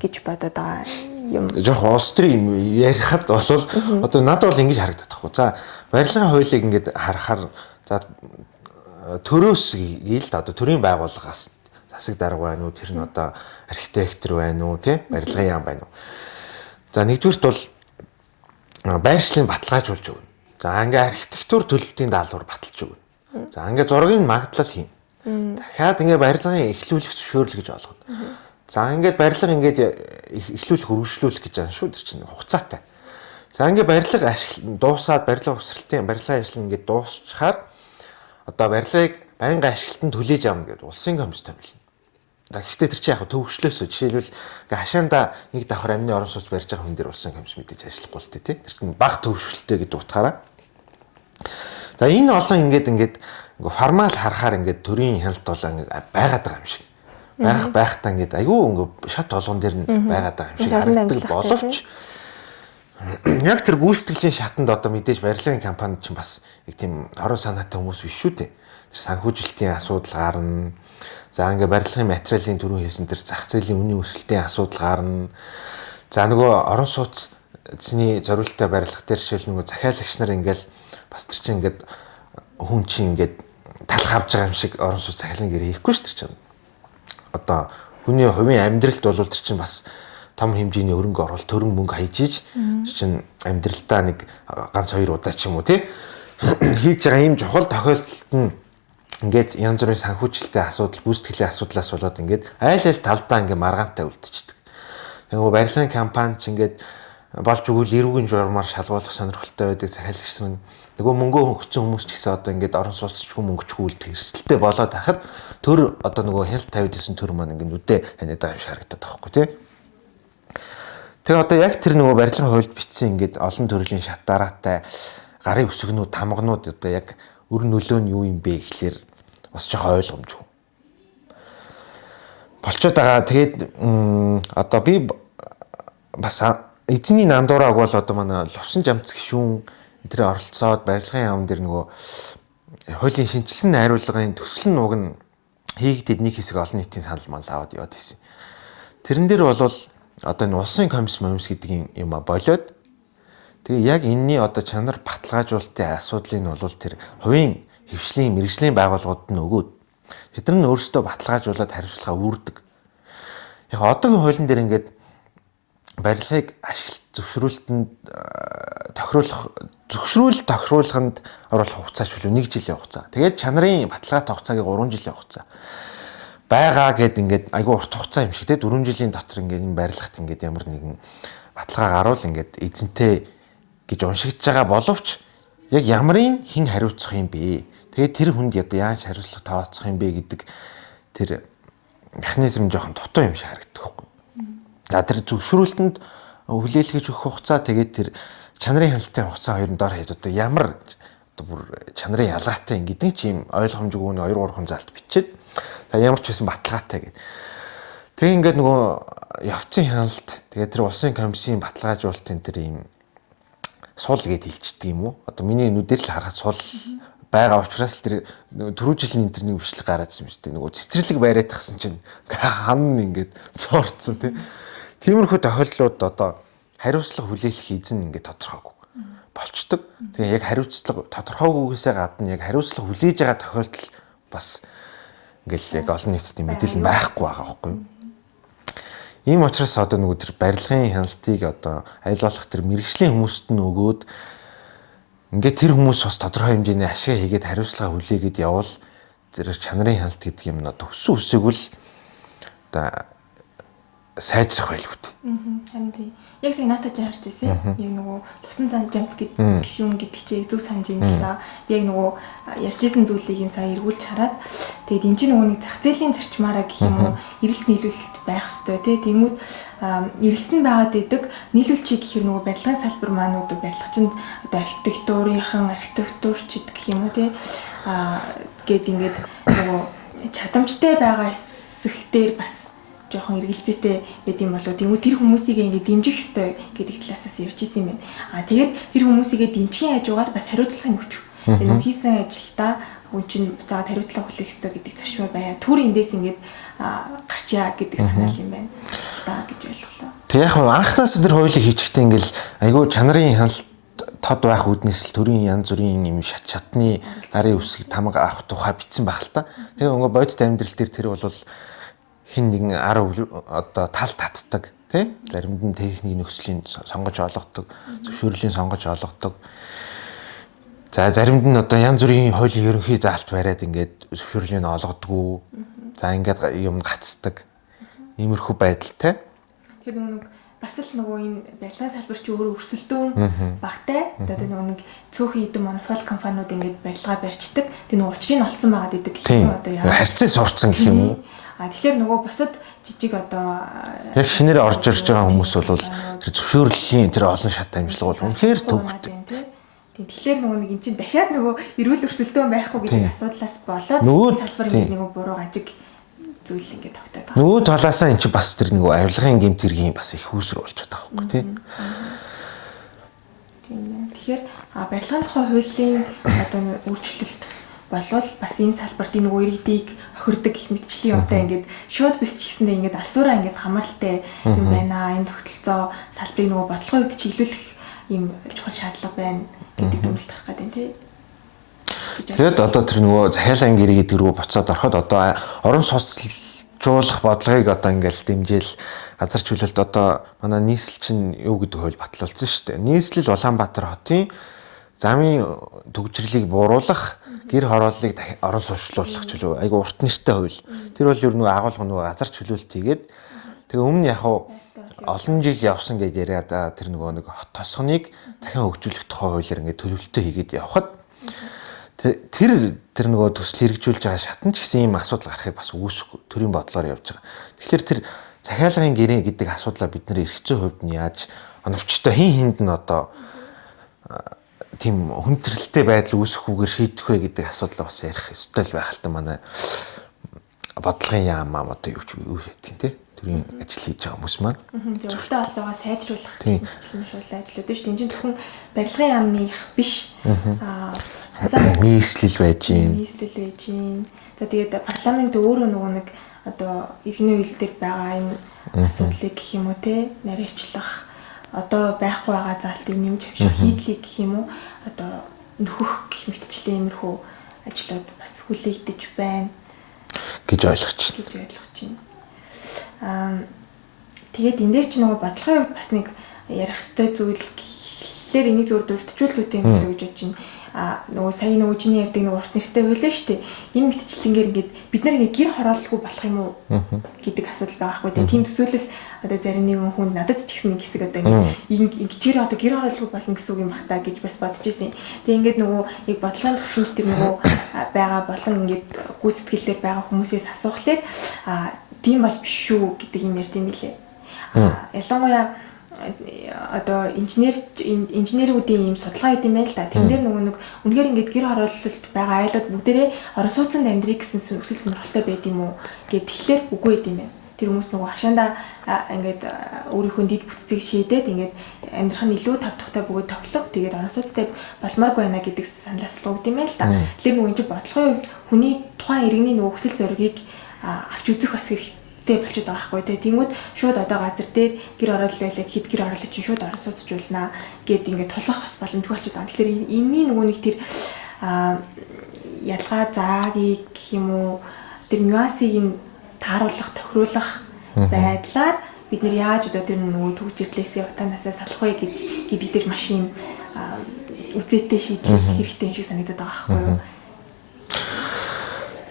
гэж бодоод байгаа юм. Жох острим ярихад бол одоо надад бол ингэж харагдаад байхгүй. За барилгын хуулийг ингэж харахаар за төрөөс гээл одоо төрийн байгууллагаас засаг дарга байна уу, тэр нь одоо архитектор байна уу, тий барилгын яам байна уу. За нэгдүгürt бол байршлыг баталгаажуулж өгнө. За ингээ архитектур төлөлтийн даалгавар баталж өгнө. За ингээ зургийг магадлал хийнэ. Дахиад ингээ барилгын эхлүүлэх зөвшөөрөл гэж олгоно. За ингээд барилга ингээд эхлүүлэх үргэлжлүүлэх гэж байгаа шүү тэр чинь хугацаатай. За ингээ барилга дуусаад барилга угсралтын барилгын ажил ингээд дуусчихаар одоо барилгыг байнгын ашиглалтанд хүлээж авна гэдэг улсын комисс томилно. За гэхдээ тэр чинь яг төвөгчлөөсөө жишээлбэл ингээ хашаанда нэг давхар амны орон сууц барьж байгаа хүн дээр улсын комисс мэдээж ажиллахгүй л тий. Тэр чинь бага төвөгчлөлтэй гэдэг утгаараа. За энэ олон ингээд формал харахаар ингээд төрийн хяналт бол байгаад байгаа юм шиг. Байхтаа ингээд айгүй ингээд шат толгон дээр нь байгаад байгаа юм шиг харагддаг боловч яг тэр гүйцэтгэлийн шатанд одоо мэдээж барилгын компанид чинь бас яг тийм орон санаатай хүмүүс биш шүү дээ. Тэр санхүүжилтийн асуудал гарна. За ингээд барилгын материалын түрүү хэлсэн тэр зах зээлийн үнийн өсөлтийн асуудал гарна. За нөгөө орон сууцны зориултаа барилга дээр шил нөгөө захиалагч нар ингээд бас тэр чинь ингээд хүн чинь ингээд талах авж байгаа юм шиг орон сууц захиалгын гэрээ хийхгүй шүү дээ чинь. Одоо хүний хувийн амьдралд бол тэр чинь бас том хэмжээний хөрөнгө оруулалт, төрөн мөнгө хайжиж чинь амьдралдаа нэг ганц хоёр удаа ч юм уу тий хийж байгаа юм чухал тохиолдолд нь ингээд янз бүрийн санхүүжилтийн асуудал, гүйцэтгэлийн асуудлаас болоод ингээд айл талдаа ингээд маргаантай үлдчихдэг. Тэгээ барилгын компани ч ингээд болж өгвөл эрүүгийн журмаар шалгуулах сонирхолтой байдаг захиалагч нар нөгөө мөнгөө хөнгөцсөн хүмүүс ч гэсэн одоо ингээд орон сууцчгүй мөнгөчгүй үлдэх эрсдэлтэй болоод хахад төр одоо нөгөө хяналт тавьж ирсэн төр маань ингээд үдэ ханиад байгаа юм шиг харагдаад байгаа байхгүй тий. Тэгээ одоо яг тэр нөгөө барилгын хуульд бичсэн ингээд олон төрлийн шат дараатай гарын өсгөнүүд, тамганууд одоо яг өр нөлөө нь юу юм бэ гэхлээр бас жоох ойлгомжгүй болчиход байгаа. Тэгээд одоо би бас эзний нандуураг бол одоо манай Лувсан Жамц гишүүн тэр оролцоод барилгын яам дээр нөгөө хуулийн шинжилсэн найруулгын төсөл нууг нь хийгдээд нэг хэсэг олон нийтийн санал мал аваад яваад ирсэн. Тэрэн дээр бол одоо энэ улсын комисс гэдэг юм болоод тэгээ яг энэний одоо чанар баталгаажуулалтын асуудлыг нь бол тэр хувийн хвшлийн мэргэжлийн байгууллагууд нь өгөөд тэд нар нь өөрсдөө баталгаажуулаад хариуцлага үүрдэг. Яг одоогийн хуулийн дээр ингээд барилгыг ашиглалт зөвшөөрөлтөнд тохируулаханд оруулах хугацаач билүү 1 жилийн хугацаа. Тэгээд чанарын баталгаатай хугацааг 3 жилийн хугацаа байгаа гэд ингээд айгүй урт хугацаа юм шиг те 4 жилийн дотор ингээд энэ барилгат ингээд ямар нэгэн баталгаа гарвал ингээд эзэнтэй гэж уншигдж байгаа боловч яг ямрын хэн хариуцах юм бэ? Тэгээд тэр хүнд одоо яаж хариуцлага тооцох юм бэ гэдэг тэр механизм жоохон дутуу юм шиг харагддаг байхгүй. За тэр зөвшөөрөлтөнд хүлээлгэж өгөх хугацаа тэгээд тэр чанарын хяналтын хугацаа хоёрын дор хэд одоо ямар одоо бүр чанарын ялгаатай гэдэг чинь ойлгомжгүй нэг 2-3 заалт бичээд за ямар ч байсан баталгаатай гэдэг. Тэгээ ингээд нөгөө явцын хяналт тэгээд тэр улсын комиссийн баталгаажуулалтын тэр ийм сул гэд хэлчихдэг юм уу? Одоо миний нүдээр л харахад сул байгаа учраас тэр түрүү жилийн интернет бичлэг гараадсан юм шүү дээ. Нөгөө цэцэрлэг байраад тахсан чинь хан ингээд цоорцсон тийм. Тиймэрхүү тохиолдлууд одоо хариуцлага хүлээх эзэн ингээд тодорхойгүй болчдөг. Тэгээ яг хариуцлага тодорхойгүйгээсээ гадна яг хариуцлага хүлээж байгаа тохиолдол бас ингээд яг олон нийтэд мэдээлэл байхгүй байгаа байхгүй юу? Ийм учраас одоо нөгөө тэр барилгын хяналтыг одоо аль болох тэр мэргэжлийн хүмүүст нь өгөөд ингээд тэр хүмүүс бас тодорхой хэмжээний ашиг хийгээд хариуцлага хүлээгээд явал тэр чанарын хяналт гэдэг юм одоо өссөн үсээгүүл одоо сайжрах байлгүй дээ. Харин тийм. Яг сая наатаа ч харж ирсэн. Яг нөгөө тусан цан жамт гэдэг гişүүн гэдэг чийг зөв санаж ин л та. Би яг нөгөө ярьж исэн зүйлийг нь сая эргүүлж хараад тэгээд эн чинь нөгөө нэг зах зээлийн зарчмаараа гэх юм уу эрэлт нийлүүлэлт байх хэвээр тий. Тэнгүүд эрэлт нь байгаад идэг нийлүүлчих гэхээр нөгөө барилгын салбар маань нөгөө барилгачинд одоо архитектурчид гэх юм уу тий. Гээд ингээд нөгөө чадамжтай байгаа хэсэг дээр бас жоохон эргэлзээтэй байд юм болоо тэгвэл тэр хүмүүсийг ингээд дэмжих ёстой гэдэг талаасаас ярьж исэн юм байна. Тэгээд тэр хүмүүсийгээ дэмжихийн хажуугаар бас хариуцлагын өгч. Энэ хийсэн ажилдаа хүн чинь буцаад хариуцлага хүлээх ёстой гэдэг зарчмаар байя. Түр эндээс ингээд гарчаа гэдэг санаал юм байна. Та гэж ойлголоо. Тэг яг анхнаас тэр хуулийг хийчихтэй ингээл айгүй чанарын хяналт тод байх үүднээс л төрийн янз бүрийн юм шатны гарын үсгийг тамга авах тухай бичсэн байх л та. Тэгээ нөгөө бодит амьдрал дээр тэр бол хин нэгэн одоо тал татдаг тий заримд нь техник нөхцөлийн сонгож олгодог зөвшөөрлийн сонгож олгодог за заримд нь одоо янз бүрийн хуулийн ерөнхий заалт бариад ингээд зөвшөөрлийн олгодгүй за ингээд юм гацдаг иймэрхүү байдалтай тэр нэг бас л нөгөө энэ барилгын салбар чи өөрөө өрсөлдөөн багтай одоо нөгөө нэг цөөхөн эдэн монофол компаниуд ингээд барилгаа барьцдаг тэр нөгөө учрыг олцсон байгаад идэг гэх юм одоо яа харьцаа сурцсан гэх юм уу. Тэгэхээр нөгөө бусад жижиг одоо яг шинээр орж ирж байгаа хүмүүс бол тэр зөвшөөрлийн тэр олон шат амжилга бол үнэхээр төвөгтэй. Тийм тэгэхээр нөгөө нэг эн чинь дахиад нөгөө эрүүл өрсөлдөөн байхгүй гэдэг асуудлаас болоод салбарын нэг буруу гажиг зүйл ингээд тогтоод байгаа. Нөгөө талаасаа эн чинь бас тэр нөгөө авилгын гэмт хэргийн бас их үүсэр болж байгаа байхгүй тий. Тийм. Тэгэхээр барилгын тухай хуулийн одоо өөрчлөлт болвол бас энэ салбарт нөгөө иргэдийг охирдог их мэтчлийн юмтай ингээд шууд биш ч гэсэндээ ингээд алсуураа ингээд хамааралтай юм байна. Энэ тогтолцоо салбарыг нөгөө бодлогын үед чиглүүлэх юм чухал шаардлага байна гэдэг дүгнэлт гарах гэдэг тий. Тэгээд одоо тэр нөгөө захиалгын гэрээ гэдэг рүү буцаад ороход одоо орон сууцлжуулах бодлогыг одоо ингээд дэмжээл газар чөлөөлт одоо манай нийслэл чинь юу гэдэг хууль батлуулсан шүү дээ. Нийслэл Улаанбаатар хотын замын төгжрлийг бууруулах гэр хорооллыг орон сууцлуулах ч үлээ айгу урт нэртэй хууль. Тэр бол ер нь агуулга нөгөө газар чөлөөлт хийгээд тэгээ өмнө яг олон жил явсан гэж яриад тэр нөгөө нэг хот тосгоныг дахин хөгжүүлэх тухай хуулиар ингээд төлөвлөлтөө хийгээд явхад тэр нөгөө төсөл хэрэгжүүлж байгаа шатан ч гэсэн ийм асуудал гарахыг бас үүсэхгүй төрийн бодлоор явж байгаа. Тэгэхээр тэр захиалгын гэрээ гэдэг асуудлаа бид нэр эрх зүйн хувьд нь яаж оновчтой хин хинд нь одоо тийм хүндрэлтэй байдал үүсэхгүйгээр шийдэх вэ гэдэг асуудал бас ярих ёстой л байх л та манай бодлогын яам одоо юу гэдэг те төрийн ажил хийж байгаа хүмүүс маань зөвхөн холбоогоо сайжруулах мэтлэн шууд ажиллаад байна шүү дээ. Энэ чинь зөвхөн барилгын яамных биш нийслэл байж гин. За тэгээд парламент өөрөө нөгөө нэг одоо иргэний үйл дээр байгаа энэ асуудлыг гэх юм уу те наривчлах одоо байхгүй байгаа заалтыг нэмж авших хийдлийг гэх юм уу одоо нөхөх гэх мэтчлийн иймэрхүү ажлууд бас хүлээгдэж байна гэж ойлгож байна. Тэгээд энэ дээр ч нөгөө бодлогын хувьд бас нэг ярих ёстой зүйл гэхлээр энийг зөв дурджуулт юм билүү гэж бодож байна. Нөгөө сая нөгөө чиний ярьдаг нэг урт нэртэй хууль шүү дээ. Энэ мэтчлэнгээр ингээд бид нар нэг гэр хорооллгүй болох юм уу гэдэг асуудал байгаа хгүй. Тийм төсөөлөл одоо зарим нэгэн хүн надад ч гэсэн нэг хэсэг одоо ингээд чигээр одоо гэр хорооллгүй болно гэсэн үг юм бах та гэж бас бодож ирсэн. Тэгээ ингээд нөгөө яг бодлогын төвшөнд тэр нөгөө байгаа болон ингээд гүйцэтгэлээр байгаа хүмүүсээс асуухлаар тийм бол биш шүү гэдэг юм ярьд юм билээ. Ялангуяа одоо инженеруудын ийм судалгаа хийх юм байл та. Тэн дээр нөгөө нэг үнэхээр ингээд гэр хорооллолт байгаа айлууд бүгдээрээ орон сууцнд амьдрий гэсэн өсөл сонирхолтой байд юм уу гэд тэгэхээр үгүй байд юм байна. Тэр хүмүүс нөгөө хашаандаа ингээд өөрийнхөө дид бүтцийг шийдээд ингээд амьдрах нь илүү тав тухтай бөгөөд тоглох тэгээд орон сууцтай болмооргүй байна гэдэг саналаас болгоод юм байна л та. Тэгэхээр нөгөө энэ бодлогын хувьд хүний тухайн иргэний нөгөө өсөл зоригийг авч үзэх бас хэрэгтэй болчиход байгаа хгүй те. Тэнгүүд шууд одоо газар дээр гэр хороол байлаа хэд гэр хороолол чинь шууд орон сууцжуулнаа гэд ингээд тулах бас боломжгүй болчиход байгаа. Тэгэхээр энэний нөгөө нэг тэр ялгаа заагийг гэх юм уу тэр нюансыг нь тааруулах, тохируулах байдлаар бид нэр яаж одоо тэр нөгөө төгжрлээсээ утаанаасаа салах вэ гэдэг дээр маш юм үзээтэй шийдэх хэрэгтэй юм шиг санагдаад байгаа байхгүй юу?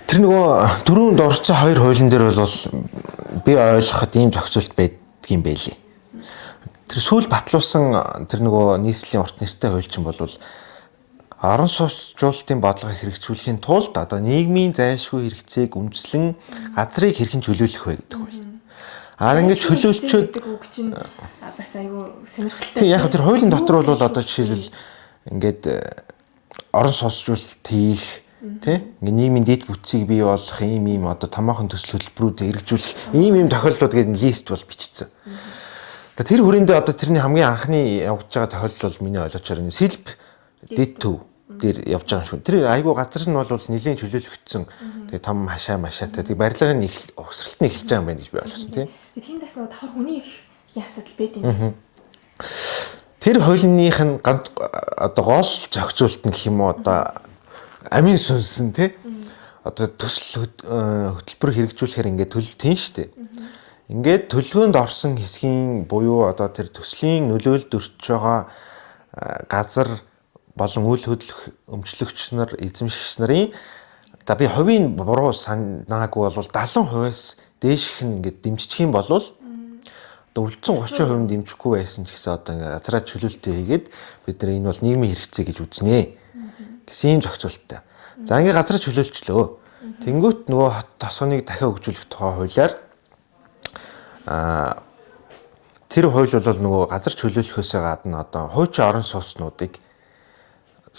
Тэр нөгөө дөрөв дурцсан хоёр хуулийн дээр бол би ойлгоход ийм зохицуулт байдгийн байлээ. Тэр сүүл батлуулсан тэр нөгөө нийслэлийн урт нэртэй хууль чинь бол орон сууцжуулалтын бодлогыг хэрэгжүүлэхийн тулд одоо нийгмийн зайлшгүй хэрэгцээг үндэслэн газрыг хэрхэн чөлөөлөх вэ гэдэг хууль. Ингээд чөлөөлчөөд үг чинь бас аюу сонирхолтой. Тийм яг тэр хуулийн дотор бол одоо жишээлбэл ингээд орон сууцжуулалт хийх тий ингээ нийгмийн дэд бүтцийг бий болгох ийм одоо томоохон төсөл хөтөлбөрүүд хэрэгжүүлэх ийм тохиолдлууд гэдэг лист бол бичигдсэн. Тэр хүрээндээ одоо тэрний хамгийн анхны явж байгаа тохиолдол бол миний ойлгочоор энэ сэлб дэд төв дээр явж байгаа юм шүү. Тэр айгүй газар нь бол нэлийн чөлөөлөгдсөн. Тэгээ том хашаа машаатай. Тэг барилгын угсралт нь эхэлж байгаа юм байна гэж би ойлгосон тий. Тийм бас нөгөө давхар хүний эрхийн асуудал байд юм. Тэр хуулийнхх нь одоо гол зохицуулт нь гэх юм уу одоо амийн сүнсэн тий одоо төсөл хөтөлбөр хэрэгжүүлэхээр ингээд төлөлтийн штэ. Ингээд төлөвлөгөөнд орсон хэсгийн буюу одоо тэр төслийн нөлөөлөлд өртөж байгаа газар болон үйл хөдлөх өмчлөгч нар эзэмшигч нарын за би хувийн буруу санаагүй бол 70%-аас дээшх нь ингээд дэмжчих юм бол одоо үлдсэн 30% нь дэмжихгүй байсан ч гэсэн одоо ингээд газраа чөлөөлтөө хийгээд бид нар энэ бол нийгмийн хэрэгцээ гэж үзнэ гэсэн юм зохицуулттай. За ингээд газраа чөлөөлчлөө. Тэнгүүт нөгөө тосгоныг дахиад хөгжүүлэх тухай хуулиар тэр хууль бол нөгөө газар чөлөөлөхөөс гадна одоо хуучин орон сууцнуудыг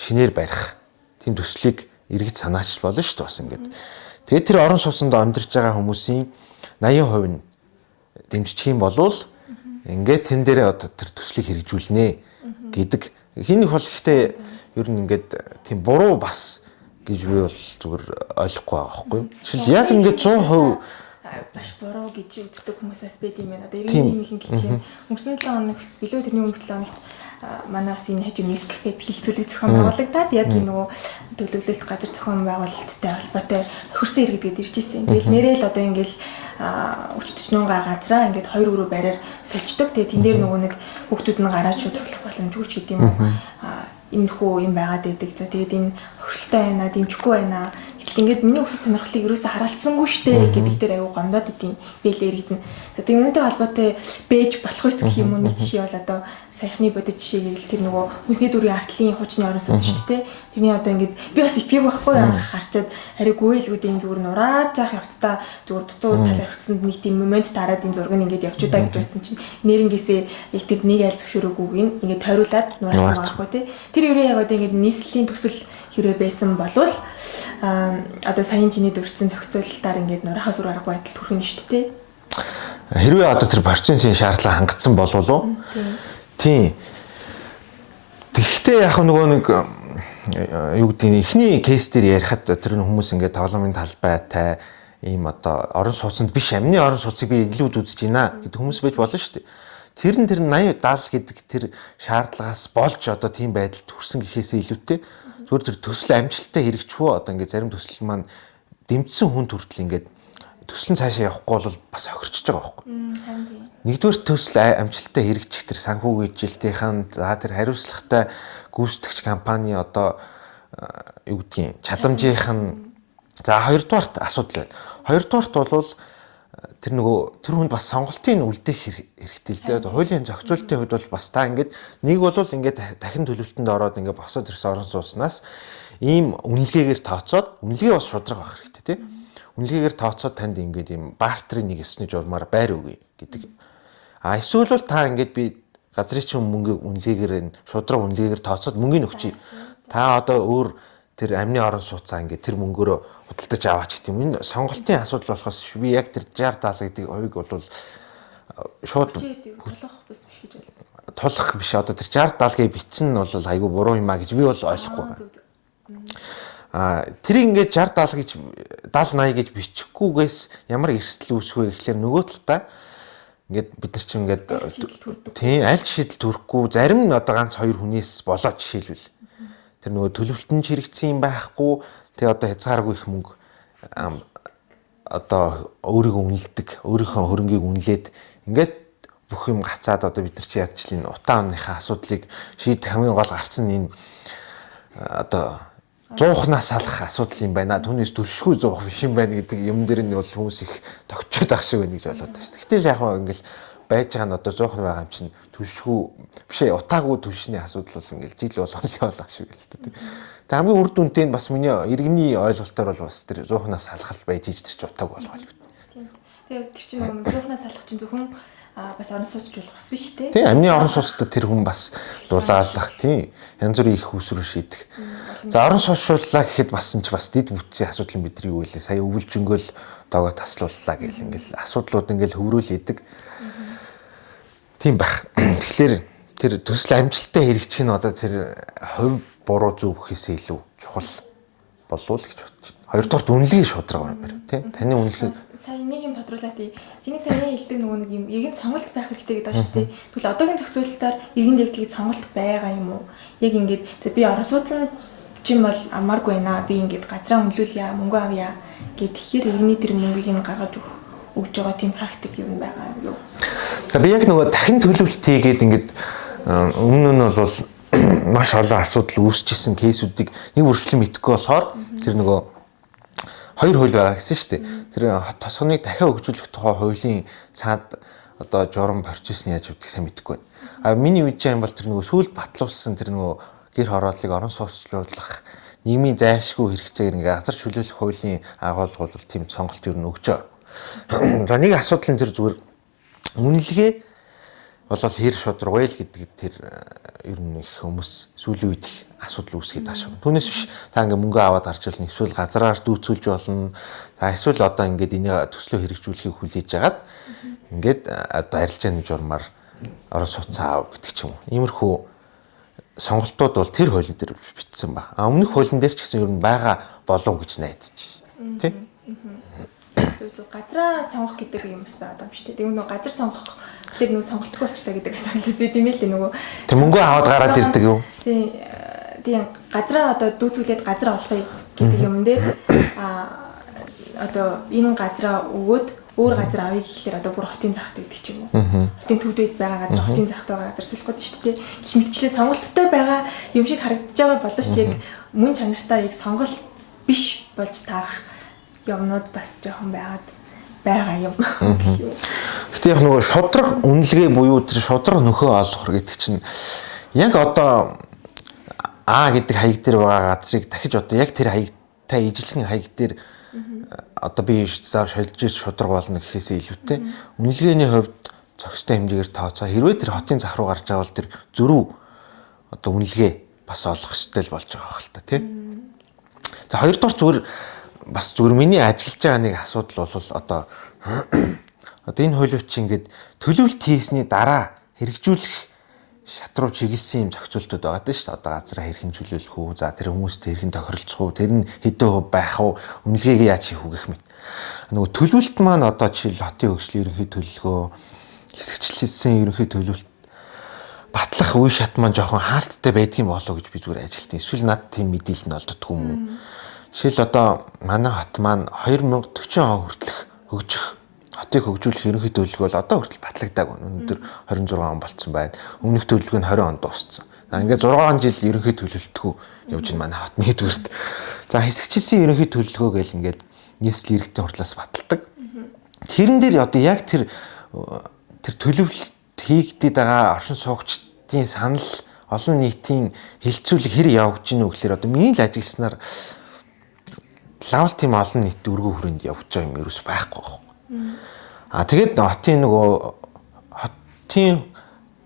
шинээр барих тийм төслийг иргэд санаачилж болно шүү дээ бас ингээд. Тэгээд тэр орон сууцнд амьдарч байгаа хүмүүсийн 80% нь дэмжчих юм болвол ингээд тэн дээрээ одоо тэр төслийг хэрэгжүүлнэ гэдэг. Хин их бол ихтэй ер нь ингээд тийм буруу бас гэж би бол зүгээр ойлгохгүй байгаа байхгүй юу. Жишээл яг ингээд 100% маш буруу гэж үздэг хүмүүсээс байд юм байна. Одоо иргэний нэг хэлчих. Өнгөрсөн 7 хоногт билүү тэрний өмнөх 7 хоногт манаас энэ хажуу ниск гэдэг хилцүүлэг зохион байгуулагдаад яг энэ нөгөө төлөвлөлт газар зохион байгуулалттай холбоотой хөрсөн иргэд гээд ирж ирсэн. Тэгэл нэрэл одоо ингээл 30-40 газраа ингээд 2 өрөө бариар сольждог. Тэгээ тэн дээр нөгөө нэг хүүхдүүд нь гараад шууд тоглох боломжгүй ч гэдэг юм уу. Иймэрхүү юм байгаад байдаг. За тэгээд энэ хөрөлтэй байна, дэмжихгүй байна. Гэтэл ингээд миний өсөх сонирхлыг юусаа хараалцсангүй штэ гэдэг дээр аюу гомдоод идэв бэлээ иргэд нь. За тэгээд үүнтэй холбоотой бэж болох үст гэх юм уу нэг жишээ бол одоо саяхны бодит жишээ гэвэл тэр нөгөө хүнсний дүрийн артлын хуучны орон сууц шүү дээ. Тэрний одоо ингээд би бас итгэв байхгүй харчаад ари гүйлгүүдийн зүгээр нураад жаах явцдаа зүгээр дутуу тал явцсанд нэг тийм момент дараад энэ зураг нь ингээд явчудаа гэж бодсон чинь нэрнгээсээ яг тэр нэг айл зөвшөөрөөгүй ингээд тойруулаад нураацсан байгаа байхгүй тий. Тэр юурэ яг одоо ингээд нийслэлийн төсөл хэрэг байсан болвол одоо саяын чиний дурдсан зохицуулалтаар ингээд нурахаас үр аргагүй байдалд хүрэх нь шүү дээ. Хэрвээ одоо тэр процентын шаардлага хангацсан болвол уу? Тийм. Тэгэхдээ яг нөгөө нэг юу гэдэг нь эхний кейс дээр ярихад тэр хүмүүс ингээд тоглоомын талбайтай ийм одоо орон сууцнд биш амны орон сууцыг би илүү үзэж байна гэдэг хүмүүс байж болно шүү дээ. Тэр 80 70 гэдэг тэр шаардлагаас болж одоо тийм байдалд хүрсэн гэхээсээ илүүтэй зүгээр тэр төсөл амжилттай хэрэгжвөө одоо ингээд зарим төсөл маань дэмжсэн хүн хүртэл ингээд төсөл нь цаашаа явахгүй бол бас хохирчж байгаа байхгүй. Нэгдүгээр төсөл амжилттай хэрэгжих тэр санхүүгийн жилтийнхэн за тэр хариуцлагатай гүйцэтгэгч компани одоо юу гэдгийг чадамжийнх нь за хоёрдугаарт асуудал байна. Хоёрдугаарт бол тэр нөгөө тэр хүнд бас сонголтын үлдээх хэрэгтэй л дээ. Хуулийн зохицуулалтын хувьд бол бас та ингээд нэг бол ингээд дахин төлөвлөлтөнд ороод ингээд босоод ирсэн орон сууцнаас ийм үнэлгээгээр тооцоод үнэлгээ бас шудраг байх хэрэгтэй тий. Үнэлгээгээр тооцоод танд ингээд ийм бартерын нэг ёсны журмаар байр өгье гэдэг. Эсвэл бол та ингээд би газрын чинь мөнгө үнэлгээгээр шудраг үнэлгээгээр тооцоод мөнгөний өгчий. Та одоо өөр тэр амны орон сууцаа ингээд тэр мөнгөөрөө худалдаж аваач гэдэг юм. Энэ сонголтын асуудал болохоос би яг тэр 60 70 гэдэг хувийг бол шууд тулах биш гэж байна. Тулах биш одоо тэр 60 70-ыг бичсэн нь бол айгүй буруу юм а гэж би бол ойлгохгүй байна. Тэр ингээд 60 70 гэж 70 80 гэж бичихгүйгээс ямар эрсдэл үүсвэ гэхлээр нөгөө талдаа ингээд бид нар чинь ингээд тийм аль шийдэл төрөхгүй зарим нь одоо ганц хоёр хүнээс болоод жишээлбэл тэр нөгөө төлөвлөлтөнд хэрэгцсэн юм байхгүй тэгээ одоо хязгааргүй их мөнгө одоо өөрийгөө үнэлдэг өөрийнхөө хөрөнгийг үнэлээд ингээд бүх юм гацаад одоо бид нар чи ядчлын утаа оныхаа асуудлыг шийдэх хамгийн гол гарсан энэ одоо 100-наас салах асуудал юм байна. Түүнээс төлшгүй 100 биш юм байна гэдэг юм дээр нь бол хүмүүс их тогтчод ах шиг байна гэж болоод байна шүү дээ. Гэтэл яг ингээл байж байгаа нь одоо 100 байгаа юм чинь төлшгүй биш ээ, утаагүй төлшний асуудал бол ингээл жил болгоно явах шиг л дээ. Тэг хамгийн үр дүнтэй нь бас миний иргэний ойлголтоор бол бас тэр 100-наас салах байж иж тэр ч утаагүй болгоо л. Тэгээд тэр чинь нэг 100-наас салах чинь зөвхөн бас орон сууцчлах бас биш тий. Тийм, амны орон сууцтай тэр хүн бас дулаалах тийм янз бүрийн их усруу шийдэх. За орон сууцлууллаа гэхэд бас энэ ч бас дид бүтцийн асуудал бидний юу вэ? Сая өвөлжөнгөөл доогоо таслууллаа гэл ингээл асуудлууд ингээл хөврөөл идэг. Тийм байх. Тэгэхээр тэр төсөл амжилттай хэрэгжих нь одоо тэр хувь буруу зөв гэхээсээ илүү чухал болов уу гэж бодож байна. Хоёрдугаарт үнэлгээ шудраг байна мэр тий. Таны үнэлгээ сая нэг юм тодруулаад тий. Чиний саяны хэлдэг нөгөө нэг юм иргэн сонголт байх хэрэгтэй гэдэг байна шүү дээ. Тэгвэл одоогийн зохицуулалтаар иргэнд яг тэгээд сонголт байгаа юм уу? Яг ингээд би орон сууцны чим бол амааргүй байна. Би ингээд газраа үнэлүүлье, мөнгө авъя гэд тэгэхээр иргэний тэр мөнгийг нь гаргаж өгж байгаа тийм практик юм байгаа юм юу? За би яг нөгөө дахин төлөвлөлт хийгээд ингээд өмнө нь бол маш олон асуудал үүсчихсэн кейсүүдийг нэг бүрчлэн мэдэхгүй болохоор тэр нөгөө хоёр хууль байгаа гэсэн шүү дээ. Тэр тосгоныг дахиад хөгжүүлэх тухай хуулийн цаад одоо журам процесс нь яаж үүдгийг сайн мэдэхгүй байна. А миний мэдж байгаа юм бол тэр нөгөө сүүл батлуулсан тэр нөгөө гэр хорооллыг орон сууцлуулах нийгмийн зайлшгүй хэрэгцээг ингээ газар чөлөөлөх хуулийн агуулга бол тийм сонголт юу өгч байгаа. За нэг асуудал нь тэр зүгээр үнэлгээ болол хэр шудраг л гэдэг тэр ер нь их хүмүүс сүүлийн үед асуудал үүсгээд байгаа шүү. Түүнээс биш та ингээ мөнгө аваад гарч ирнэ, эсвэл газраар дүүцүүлж болно. За эсвэл одоо ингээд энийг төслөө хэрэгжүүлэхийг хүлээж агаад ингээд одоо арилжааны журмаар орон сууцаа аав гэдэг ч юм уу. Иймэрхүү сонголтууд бол тэр хуулийн дээр бичсэн ба. А өмнөх хуулийн дээр ч гэсэн ер нь байгаа болов гэж найдаж байна. Тэ? Газраа сонгох гэдэг юм бас байгаа юм шүү дээ. Тэгээ нөгөө газар сонгох тэгэхээр нөгөө сонголтгүй болчлаа гэдэг асуудал үсэд юм ээ л нөгөө. Тэг мөнгө аваад гараад ирдэг юу? Тийм газраа одоо дүүцүүлээд газар олохыг гэдэг юм дээр одоо энэ газраа өгөөд өөр газар авъя гэхлээр одоо бүр хотын захт гэдэг ч юм уу. Хотын төвдөд байгаа газар хотын захт байгаа газар сэлэх гээд шүү дээ. Гэх мэтчлээ сонголттой байгаа юм шиг харагдаж байгаа боловч яг мөн чанартай яг сонголт биш болж таарах юмнууд бас жоохон байгаа юм. Гэтэ яг нөгөө шудраг үнэлгээ буюу тэр шудраг нөхөө олох гэдэг чинь яг одоо А гэдэг хаяг дээр байгаа газрыг дахиж одоо яг тэр хаягтай ижлэхэн хаяг дээр одоо би шолж шудраг болно гэхээсээ илүүтэй үнэлгээний хувьд зохистой хэмжээгээр тооцоо хэрвээ тэр хотын зах руу гарч байгаа бол тэр зөрүү одоо үнэлгээ бас олох ёстой л болж байгаа хэл та тий. За хоёрдугаар зүгээр миний ажиглаж байгаа нэг асуудал бол одоо энэ хуулиуч ингээд төлөвлөлт хийсний дараа хэрэгжүүлэх шат руу чиглэсэн юм зохицуултууд байгаа даа шүү дээ. Одоо газраа хэрхэн чөлөөлөх үү? За тэр хүмүүстэй хэрхэн тохиролцох уу? Тэр нь хэдэн хувь байх уу? Үнэлгээг яаж хийх үү гэх мэт. Нөгөө төлөвлөлт маань одоо жишээл хотын хөгжлийн ерөнхий төлөвлөгөө, хэсэгчлэлсэн ерөнхий төлөвлөлт батлах үе шат маань жоохон хаалттай байдгийн болоо гэж би зүгээр ажилтсан. Эсвэл над тийм мэдээлэл нь олддгүй юм. Жишээл одоо манай хот маань 2040 он хүртэлх хөгжих хотыг хөгжүүлэх ерөнхий төлөвлөгөө бол одоо хүртэл батлагдаагүй. Өнөөдөр 26 он болцсон байна. Өмнөх төлөвлөгөө нь 20 онд дууссан. Ингээд 6 жил ерөнхий төлөвлөлтгүй явж байна манай хотны хэдвэрт. За хэсэгчилсэн ерөнхий төлөвлөгөө гэл ингээд нийслэл иргэдийн хурлаас баталдаг. Тэрэн дээр одоо яг тэр төлөвлөлт хийгдээд байгаа оршин суугчдын санал олон нийтийн хилцүүлэг хэр явагдаж гинэ вэ гэхээр одоо миний л ажигласнаар лавл тийм олон нийт өргөө хүрээнд явж байгаа юм ерөөс байхгүй байна. Тэгээд хотын нөгөө хотын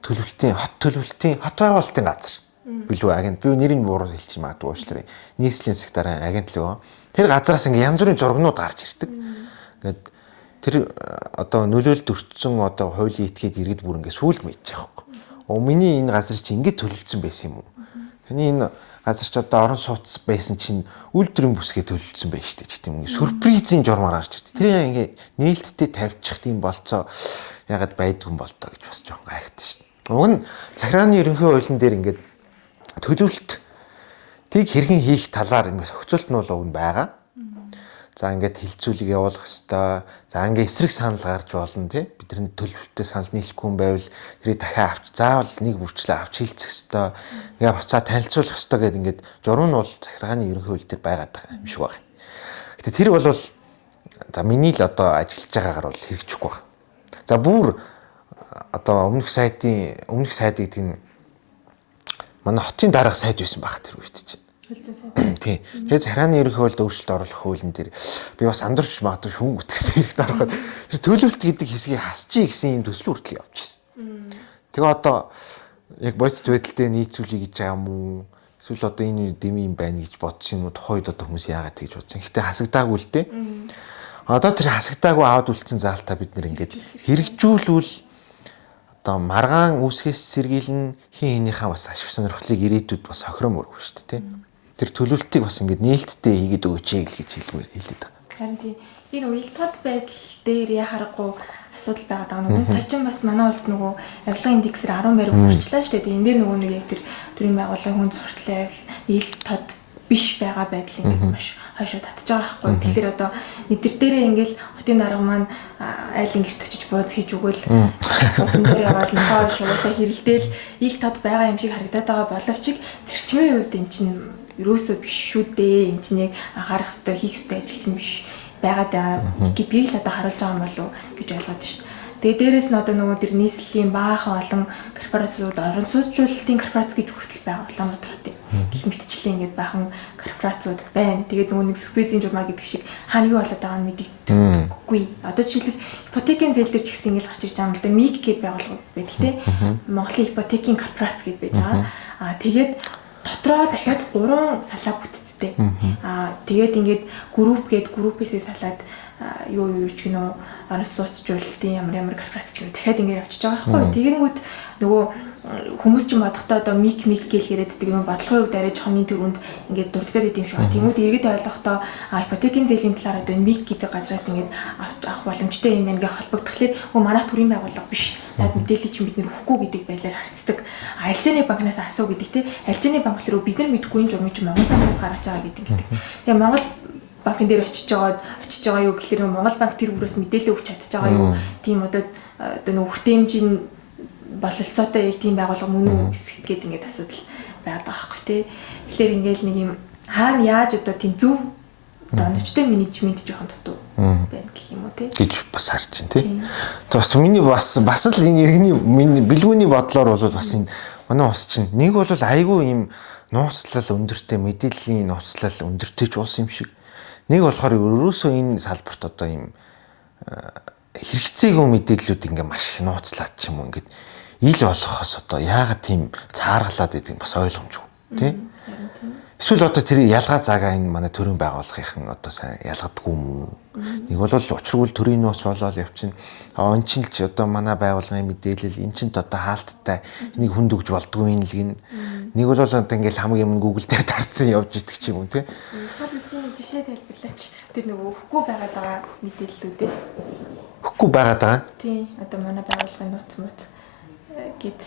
төлөвлөлтийн хот байгуулалтын газар билүү агент би нэрийг буруу хэлчих магадгүй уучлаарай. Нийслэлийн сектарын агентлаг. Тэр газраас ингээ янз бүрийн зургнууд гарч ирдэг. Ингээд тэр одоо нөлөөлөлд өртсөн одоо хуулийн этгээд иргэд бүр ингээ сүүл мэдчих واخхой. Миний энэ газар чи ингээ төлөвлөсөн байсан юм уу? Таны энэ газар ч одоо орон сууц байсан чинь үйлдвэрийн бүсгээ төлөвлөсөн байж штэ ч тийм сюрпризийн журмаар гарч ирдэ. Тэр ингээ нээлттэй тавьчих тийм болцоо ягаад байдгүй юм бол тоо гэж бас жоохон гайхдаг штэ. Уг нь захиргааны ерөнхий хуулийн дээр ингээд төлөвлөлт тийг хэрхэн хийх талаар юм зохицуулт нь бол уг нь байгаа. За ингээд хилцүүлэг явуулах ёстой. За ингээд эсрэг санал гарч болно тий. Бидний төлөвлөлтөд санал нийлэхгүй юм байвал тэрийг дахиад авч заавал нэг бүрчлээ авч хилцэх ёстой. Ингээд буцаа танилцуулах ёстой гэдэг ингээд журам нь бол захиргааны ерөнхий хууль дээр байгаад байгаа юм шиг байна. Гэтэ тэр бол за миний л одоо ажиллаж байгаагаар бол хэрэгжихгүй байна. За бүр одоо өмнөх сайд гэдэг нь манай хотын дараах сайд байсан байхад тэр үед чинь. Тийм. Тэгээд захиргааны ерөнхий хуульд өөрчлөлт оруулах хуулийн дээр би бас андуурч магадгүй шүүн гүтгэсэн хэрэгт ороход тэр төлөвлөлт гэдэг хэсгийг хасчих гэсэн юм төсөл хүртэл явж ирсэн. Тэгээ одоо яг бодит байдалтай нийцүүлэх гэж байгаа юм уу? Эсвэл одоо энэ дэми юм байна гэж бодсон юм уу? Тухайд одоо хүмүүс яагаад тэгж бодсон. Гэхдээ хасагдаагүй л дээ. Одоо тэр хасагдаагүй аваад үлдсэн заалтаа бид нэр ингээд хэрэгжүүлвэл одоо маргаан үүсгэс сэргийлэн хин хинийхээ бас ашиг сонирхлыг ирээдүйд бас хохироморгүй шүү дээ, тийм. Тэр төлөвлөлтийг бас ингээд нээлттэй хийгээд өгөөч гэж хэлээд байгаа. Харин тийм энэ уялдаад байдал дээр яхахгүй асуудал байгаад байгаа. Нөгөө саячин бас манай улс нөгөө авилгын индексээр 10 баруй хүрчлээ шүү дээ. Энэ дээр нөгөө нэг яг тэр төрийн байгууллагын хүнд сурталчилал ил тод биш байгаа байдал ингээд маш хойшоо татж байгаа байхгүй. Тэгэхээр одоо нийтэр дээрээ ингээл хотын дарга маань айлын гэрт очиж бууз хийж өгөөл хотын дээр яваад нохоо шуудаа хэрэлдээл ил тод байгаа юм шиг харагдаад байгаа боловч зарчмын хувьд эн чинь ерөөсөө биш шүү дээ. Эн чинь яг анхаарах хэрэгтэй, хийх хэрэгтэй ажил чинь биш байгаад байгаа гэдгийг л одоо харуулж байгаа юм болов гэж ойлгоод байна шүү дээ. Тэгээ дээрэс нь одоо нөгөө тэр нийслэлийн баахан олон корпорациуд орон сууцчлалтын корпорац гэж хүртэл байгаа Улаанбаатар хотын гэх мэтчлэн ингээд баахан корпорациуд байна. Тэгээд нөгөө нэг сюрпризийн журмаар гэдэг шиг хаана юу болоод байгааг нь мэддэггүй. Одоо жишээлбэл ипотекийн зээл дээр ч гэсэн ингээд гарч ирж байгаа юм л да. МИГ гэд байгууллага байдаг те. Монголын ипотекийн корпорац гэд байж байгаа. Тэгээд дотроо дахиад 3 салаа бүтцтэй. Тэгээд ингээд группээсээ салаад юу ч гинөө орон сууцчлалтын ямар корпорац ч юм дахиад ингээд явчихж байгаа байхгүй. Тэгэнгүүт нөгөө хүмүүс ч бодохдоо одоо мик гээл яриад байдаг юм бодлогын хувьд арай жоохон төрөнд ингээд дурддаад идэм шиг. Тэнгүүд эргээд ойлгохдоо ипотекийн зээлийн талаар одоо мик гэдэг газраас ингээд авах боломжтой юм ингээд холбогдохлоор манайх төрийн байгууллага биш. Наад мэдээлэл чинь бид нэр өгөхгүй гэдэг байдлаар харцдаг. Арилжааны банкнаас асуу гэдэг те. Арилжааны банк руу бид нар мэдгүй энэ журмыг чинь Монгол банкнаас гаргаж байгаа гэдэг. Тэгээ Монгол банкн дээр очиж байгаа юу гэхэлэр Монгол банк тэр бүрээс мэдээлэл өгч чадчих байгаа юу. Тийм одоо нөгөө хүртээмжийн бололцоотой яг тийм байгууллага мөн үү эсэх гээд ингээд асуудал байгаад байгаа байхгүй тий. Тэгэхээр ингээл нэг юм хаана яаж одоо тийм зөв одоо оновчтой менежмент жоохон дутуу байна гэх юм уу тий. Гэж бас харж байна тий. Бас миний бас л энэ иргэний бэлгүүний бодлоор бол бас энэ манай улс чинь нэг бол айгүй юм нууцлал өндөртэй мэдээллийн нууцлал өндөртэй ч улс юм шиг. Нэг болохоор ерөөсөө энэ салбарт одоо юм хэрэгцээгүй мэдээллүүд ингээ маш их нууцлаад ч юм уу ингээд ил болохоос одоо яагаад тийм цааргалаад байдаг бас ойлгомжгүй тий. Эсвэл одоо тэр ялгаа заагаа энэ манай төрийн байгууллагын одоо сайн ялгадаггүй юм уу? Нэг бол учиргүй төрийн нууц болоод явчихна. Энэ чинь ч одоо манай байгууллагын мэдээлэл энэ чинь одоо хаалттай энийг хүнд өгж болдгүй юм л гин. Нэг бол одоо ингээл хамгийн юм Google дээр тарцсан явж идэх ч юм уу тий. Хадгалжийн жишээ тайлбарлаач. Тэр нөгөө өгөхгүй байгаад байгаа мэдээллүүдээс өгөхгүй байгаад байгаа. Тий. Одоо манай байгууллагын нууц гэд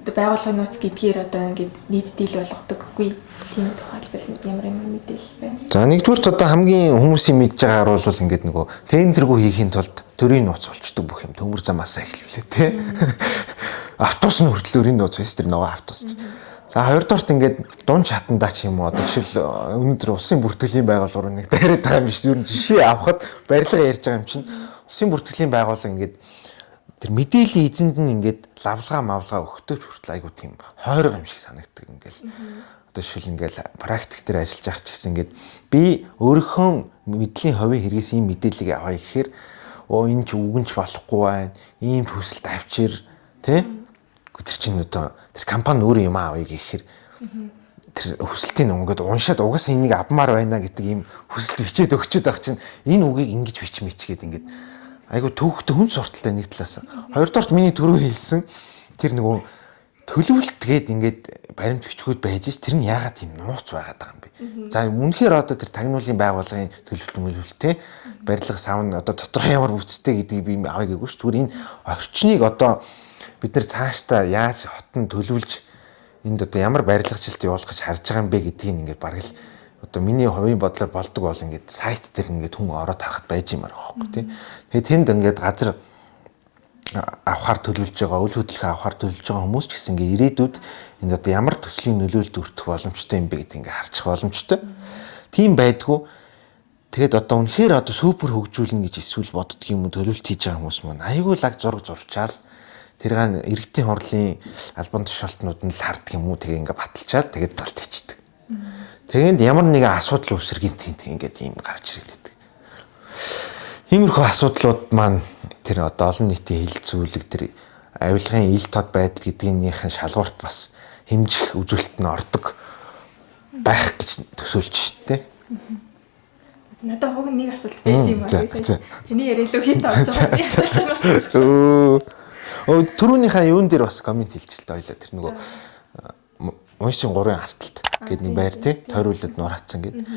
одоо байгууллагын нууц гэдгээр одоо ингээд нийт дийл болгодоггүй тийм тухайлбал ямар мэдээлэл байна. За нэгдүгürt одоо хамгийн хүмүүсийн мэдж байгаагаар бол ингээд нөгөө тендергүй хийхин тулд төрийн нууц болчдөг бүх юм төмөр замаас эхэлвэлээ тий. Автобус нь хүртэл өрийн нууц биш тэр нөгөө автобус. За хоёрдуурт ингээд дунд чатандаа ч юм уу одоо жишээл өнөөдөр улсын бүртгэлийн байгууллага нэг дайраад байгаа юм биш. Юу жишээ авахад барилга ярьж байгаа юм чинь улсын бүртгэлийн байгууллага ингээд тэр мэдээллийн эзэнд нь ингээд лавлгаа өгөхтөж хүртэл айгу тийм хойрог юм шиг санагддаг ингээл. Одоо шил ингээл практик дээр ажиллаж байгаа ч гэсэн ингээд би өөрийнхөө мэдлийн хувийн хэрэгээс ийм мэдээллийг авъя гэхээр энэ ч үгэнч болохгүй байна. Ийм төсөлд авчир тий. Тэр чинь одоо тэр компани өөрөө юм авъя гэхээр тэр хүсэлтийн ингээд уншаад угаасаа энийг авмаар байна гэдэг ийм хүсэлт бичээд өгчөөд байх чинь энэ үгийг ингэж бичгээд ингээд айгу төвхтө хүн сурталтай нэг талаас. Хоёрдуурт миний түрүү хэлсэн тэр нөгөө төлөвлөлт гээд ингээд баримт бичгүүд байж ш тэр нь яагаад тийм нууц байгаад байгаа юм бэ? За үнэхээр одоо тэр тагнуулын байгууллагын төлөвлөлт те барилга савн одоо дотор ямар үцтэй гэдгийг би авъя гэгүй ш. Зүгээр энэ орчныг одоо бид нар цаашдаа яаж хотон төлөвлөж энд одоо ямар барилгачлалт явуулах гэж харж байгаа юм бэ гэдгийг ингээд бараг л одоо миний хувийн бодлоор болдог бол ингээд сайт дээр ингээд хүн ороод харахад байж юмар байхгүй тий. Тэгээд тэнд ингээд газар авахар төлөвлөж байгаа, үйл хөдлөлөө авахар төлөвлөж байгаа хүмүүс ч гэсэн ингээд ирээдүйд энд одоо ямар төслийн нөлөөлөлт өртөх боломжтой юм бэ гэдгийг ингээд харчих боломжтой. Тийм байдгүй. Тэгээд одоо үнэхээр одоо супер хөгжүүлнэ гэж эсвэл боддог юм уу төлөвлөлт хийж байгаа хүмүүс маань айгүй лаг зураг зурчаал тэргаан иргэдийн хурлын албан тушаалтнууд нь л харддаг юм уу тэгээ ингээд баталчаал тэгээд талт хийчихдэг. Тэгэнд ямар нэгэн асуудал үүсэргийн тэнт ингээд ийм гарч ирээд. Иймэрхүү асуудлууд маань тэр одоо олон нийтийн хилцүүлэг тэр авилгын ил тод байдал гэдгийнхэн шалгуурт бас хэмжих үзүүлэлт нь ордог байх гэж төсөөлж штэ. Надад уг нэг асуудал байсан юм байна. Тэний ярилуу хийд орж байгаа. Түрүүнийхээ юун дээр бас комент хэлж л дойлоо тэр нөгөө Мойсын 3-ын арталт гэдэг нэг байр тий тойруулаад нураацсан гэдэг.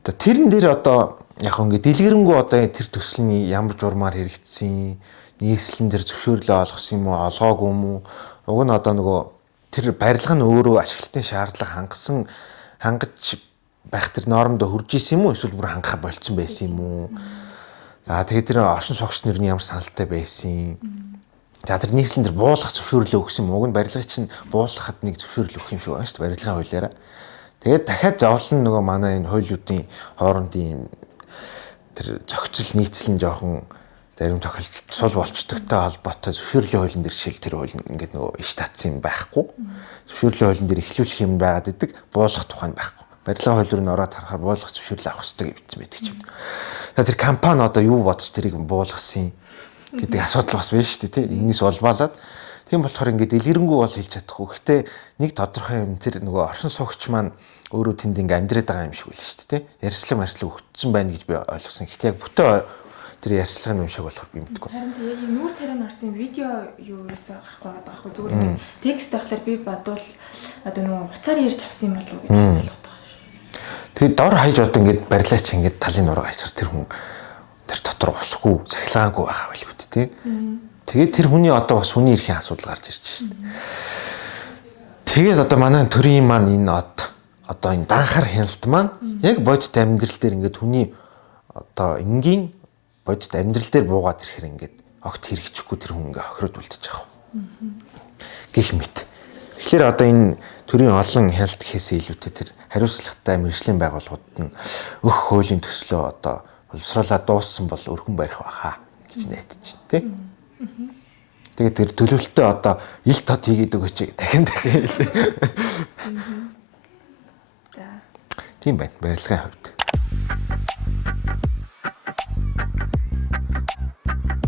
Одоо тэрэн дээр одоо яг ингээд дэлгэрэнгүй одоо тэр төсөлний ямар журмаар хэрэгжсэн нийслэн дээр зөвшөөрлөө олгосон юм уу олгоогүй юм уу уг нь одоо нөгөө тэр барилга нь өөрөө ашиглалтын шаардлага хангаж байх тэр нормонд хүрж исэн юм уу эсвэл бүр хангах болцсон байсан юм уу. За тэгээд тэр оршин суугч нар нь ямар саналтай байсан. За тэр нийслэн дээр буулгах зөвшөөрлөө өгсөн юм. Уг нь барилгыг чинь буулгахад нэг зөвшөөрөл өгөх юм шиг байна шүү дээ барилгын хуулиараа. Тэгээд дахиад зовлон нөгөө манай энэ хуулиудын хоорондын тэр зохицол нийцлэн жоохон зарим тохиолдолд сул болцдогтой холбоотой зөвшөөрлийн хуулийн дээр жишээл тэр хууль ингээд нөгөө иш татсан юм байхгүй. Зөвшөөрлийн хуулийн дээр эхлүүлэх юм байгаад идэг буулгах тухай байхгүй. Барилгын хууль руу ороод харахаар буулгах зөвшөөрлөө авах хэрэгтэй гэсэн байдаг ч юм. Тэгэхээр тэр компани одоо юу бодож тэрийг буулгасан гэдэг асуудал бас байна шүү дээ тий. Энэс улбаалаад тийм болохоор ингээд дэлгэрэнгүй бол хэлж чадахгүй. Гэхдээ нэг тодорхой юм тэр нөгөө оршин суугч маань өөрөө тэнд ингээд амьдраад байгаа юм шиг үл шүү дээ тий. Ярьслаг өгцсөн байна гэж би ойлгосон. Гэхдээ яг бүтэн тэр ярьслагын юм шиг болохоор би мэдгүй. Харин яг нүүр царайнд орсон видео юу ерөөсөө гарахгүй байгаа байхгүй зүгээр нэг текст байхлаар би бодвол одоо нөгөө уцаар ярьж авсан юм болов уу гэж бодлоо. Тэгээд дор хаяж одоо ингээд барилаач ингээд талын нуруу хаяцар тэр хүн тэр дотор усгүй цахилгаангүй байгаа байлгүй тий. Тэгээд тэр хүний одоо бас хүний эрхийн асуудал гарч ирж байна шүү дээ. Тэгээд одоо манай төрийн маань энэ одоо энэ данхар хяналт маань яг бодит амьдрал дээр ингээд хүний одоо энгийн бодит амьдрал дээр буугаад ирэхээр ингээд огт хэрэгжихгүй тэр хүн ингээд хохироод үлдчих واخ. Гэх мэт. Тэгэхээр одоо энэ төрийн олон хяналт гэхээсээ илүүтэй тэр хариуцлагатай мэргэжлийн байгууллагууд нь өөх хуулийн төслөө одоо боловсруулаад дууссан бол өргөн барих байхаа гэж найдаж байна тий. Тэгээд тэр төлөвлөлтөө одоо ил тод хийгээд өгөөч дахин хэлээ. За. Тийм байна барилгын хувьд.